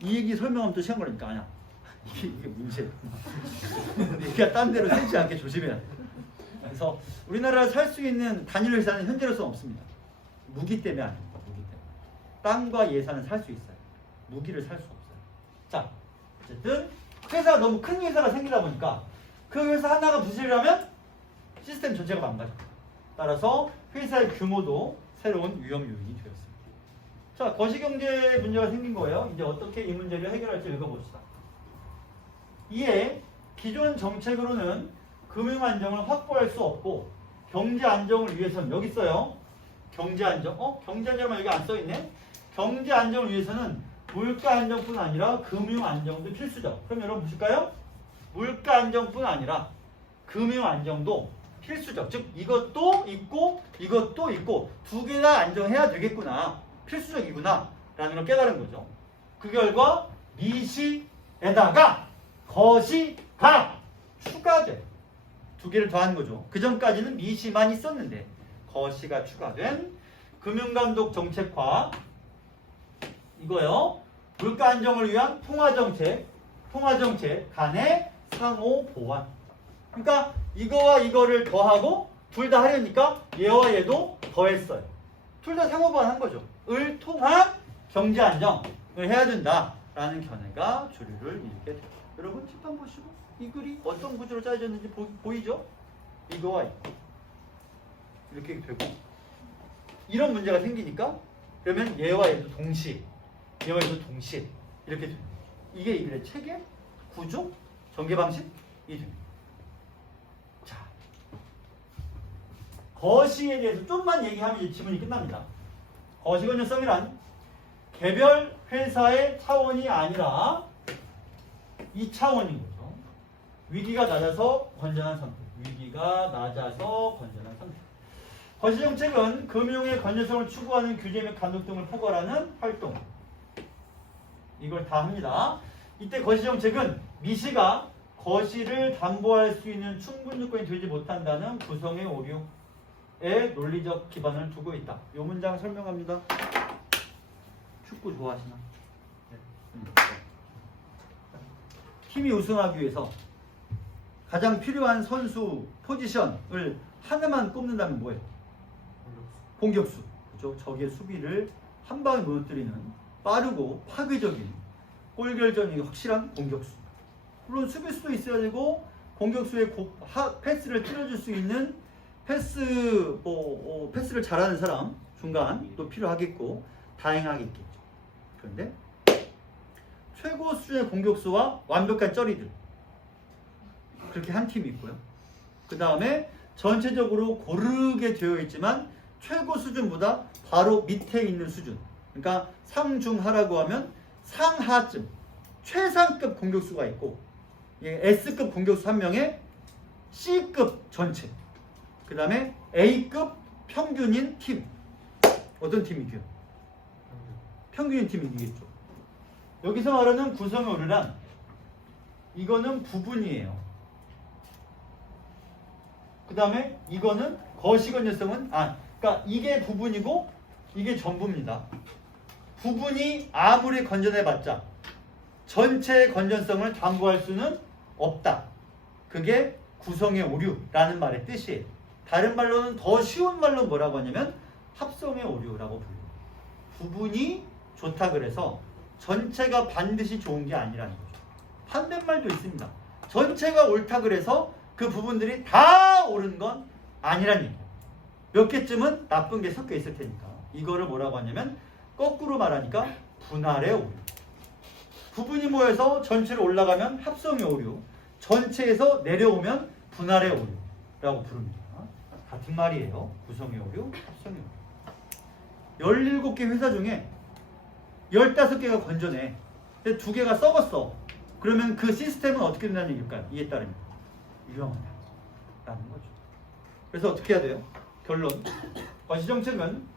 이 얘기 설명하면 또 시간 걸리니까 아니야. 이게 문제야. 얘가 딴 데로 새지 않게 조심해야 돼. 그래서 우리나라에 살 수 있는 단일 회사는 현재로서는 없습니다. 무기 때문에 아닙니다. 무기 때문에. 땅과 예산은 살 수 있어요. 무기를 살 수 없어요. 자, 어쨌든 회사가 너무 큰 회사가 생기다 보니까 그 회사 하나가 부실하면 시스템 전체가 망가져. 따라서 회사의 규모도 새로운 위험 요인이 되었습니다. 자, 거시경제 문제가 생긴 거예요. 이제 어떻게 이 문제를 해결할지 읽어봅시다. 이에 기존 정책으로는 금융 안정을 확보할 수 없고 경제 안정을 위해서는 여기 있어요. 경제 안정. 경제 안정만 여기 안 써 있네. 경제 안정을 위해서는 물가 안정뿐 아니라 금융 안정도 필수죠. 그럼 여러분 보실까요? 물가 안정뿐 아니라 금융 안정도 필수죠. 즉 이것도 있고 이것도 있고 두 개 다 안정해야 되겠구나. 필수적이구나 라는 걸 깨달은 거죠. 그 결과 미시에다가 거시가 추가돼. 두 개를 더한 거죠. 그 전까지는 미시만 있었는데 거시가 추가된 금융감독 정책과 이거요. 물가 안정을 위한 통화정책 간의 상호 보완. 그러니까 이거와 이거를 더하고 둘 다 하려니까 얘와 얘도 더했어요. 둘 다 상호 보완한 거죠. 을 통한 경제 안정을 해야 된다라는 견해가 주류를 이루게 됩니다. 여러분 칠판 보시고 이 글이 어떤 구조로 짜여졌는지 보이죠? 이거와 이거 이렇게 되고 이런 문제가 생기니까 그러면 얘와 얘도 동시에 얘와 얘도 동시에 이렇게 됩니다. 이게 이 글의 체계, 구조, 전개 방식이 됩니다. 자, 거시에 대해서 좀만 얘기하면 이제 지문이 끝납니다. 거시건전성이란 개별 회사의 차원이 아니라 이 차원인 거죠. 위기가 낮아서 건전한 선택. 위기가 낮아서 건전한 선택. 거시정책은 금융의 건전성을 추구하는 규제 및 감독 등을 포괄하는 활동. 이걸 다 합니다. 이때 거시정책은 미시가 거시를 담보할 수 있는 충분 요건이 되지 못한다는 구성의 오류에 논리적 기반을 두고 있다. 이 문장 설명합니다. 축구 좋아하시나? 팀이 우승하기 위해서 가장 필요한 선수 포지션을 하나만 꼽는다면 뭐예요? 공격수. 그렇죠? 적의 수비를 한 방에 무너뜨리는 빠르고 파괴적인 골 결정이 확실한 공격수. 물론 수비수도 있어야 되고 공격수의 패스를 찔러줄 수 있는 패스를 잘하는 사람 중간 또 필요하겠고 다양하겠죠. 그런데 최고 수준의 공격수와 완벽한 쩌리들 그렇게 한 팀이 있고요. 그 다음에 전체적으로 고르게 되어 있지만 최고 수준보다 바로 밑에 있는 수준. 그러니까 상중하라고 하면 상하쯤 최상급 공격수가 있고 S급 공격수 한 명에 C급 전체 그 다음에 A급 평균인 팀. 어떤 팀이 이겨요? 평균인 팀이 이기겠죠. 여기서 말하는 구성의 오류란 이거는 부분이에요. 그 다음에 이거는 거시건전성은 그러니까 이게 부분이고 이게 전부입니다. 부분이 아무리 건전해봤자 전체의 건전성을 담보할 수는 없다. 그게 구성의 오류라는 말의 뜻이에요. 다른 말로는 더 쉬운 말로 뭐라고 하냐면 합성의 오류라고 불려요. 부분이 좋다 그래서 전체가 반드시 좋은 게 아니라는 거죠. 반대말도 있습니다. 전체가 옳다 그래서 그 부분들이 다 옳은 건 아니라는 얘기예요. 몇 개쯤은 나쁜 게 섞여 있을 테니까. 이거를 뭐라고 하냐면 거꾸로 말하니까 분할의 오류. 부분이 모여서 전체로 올라가면 합성의 오류, 전체에서 내려오면 분할의 오류라고 부릅니다. 같은 말이에요. 구성의 오류, 합성의 오류. 17개 회사 중에 15개가 건전해. 근데 2개가 썩었어. 그러면 그 시스템은 어떻게 된다는 얘기일까요? 이에 따르면 위험하다 라는 거죠. 그래서 어떻게 해야 돼요? 결론. 거시정책은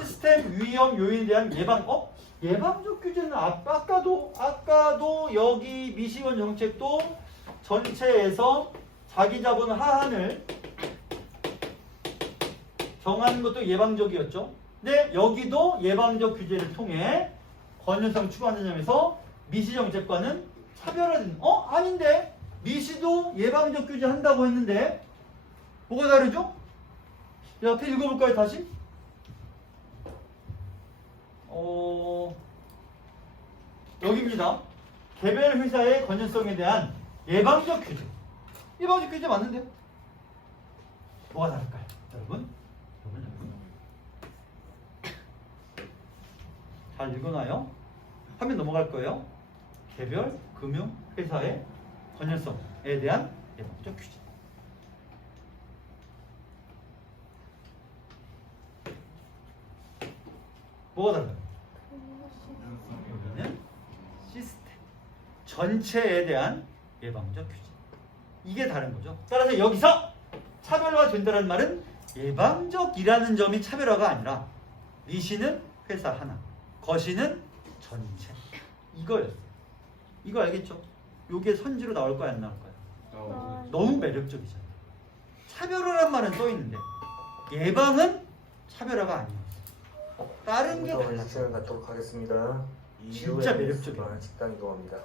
시스템 위험 요인에 대한 예방적 규제는 아까도 여기 미시원 정책도 전체에서 자기 자본 하한을 정하는 것도 예방적이었죠. 근데 여기도 예방적 규제를 통해 건전성 추구하는 점에서 미시 정책과는 차별화된. 아닌데 미시도 예방적 규제 한다고 했는데 뭐가 다르죠? 자, 앞에 읽어볼까요 다시? 여기입니다. 개별 회사의 건전성에 대한 예방적 규제. 예방적 규제 맞는데 뭐가 다를까요, 여러분? 잘 읽어놔요. 화면 넘어갈 거예요. 개별 금융 회사의 건전성에 대한 예방적 규제. 뭐가 달라요? 여기는 시스템 전체에 대한 예방적 규제. 이게 다른 거죠. 따라서 여기서 차별화가 된다는 말은 예방적이라는 점이 차별화가 아니라 미시는 회사 하나, 거시는 전체. 이거였어요. 이거 알겠죠? 요게 선지로 나올 거야 안 나올 거야? 너무 매력적이잖아. 차별화란 말은 써 있는데 예방은 차별화가 아니에요. 다른 게 달라. 시간 갖도록 하겠습니다. 진짜 매력적이야. 식당 이동합니다.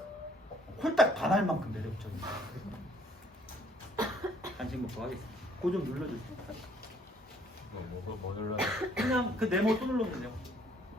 홀딱 반할 만큼 매력적이야. 간식 먹고 하겠습니다. 그거 좀 눌러주세요. 뭐 눌러야 그냥 그 네모 또 눌러주세요.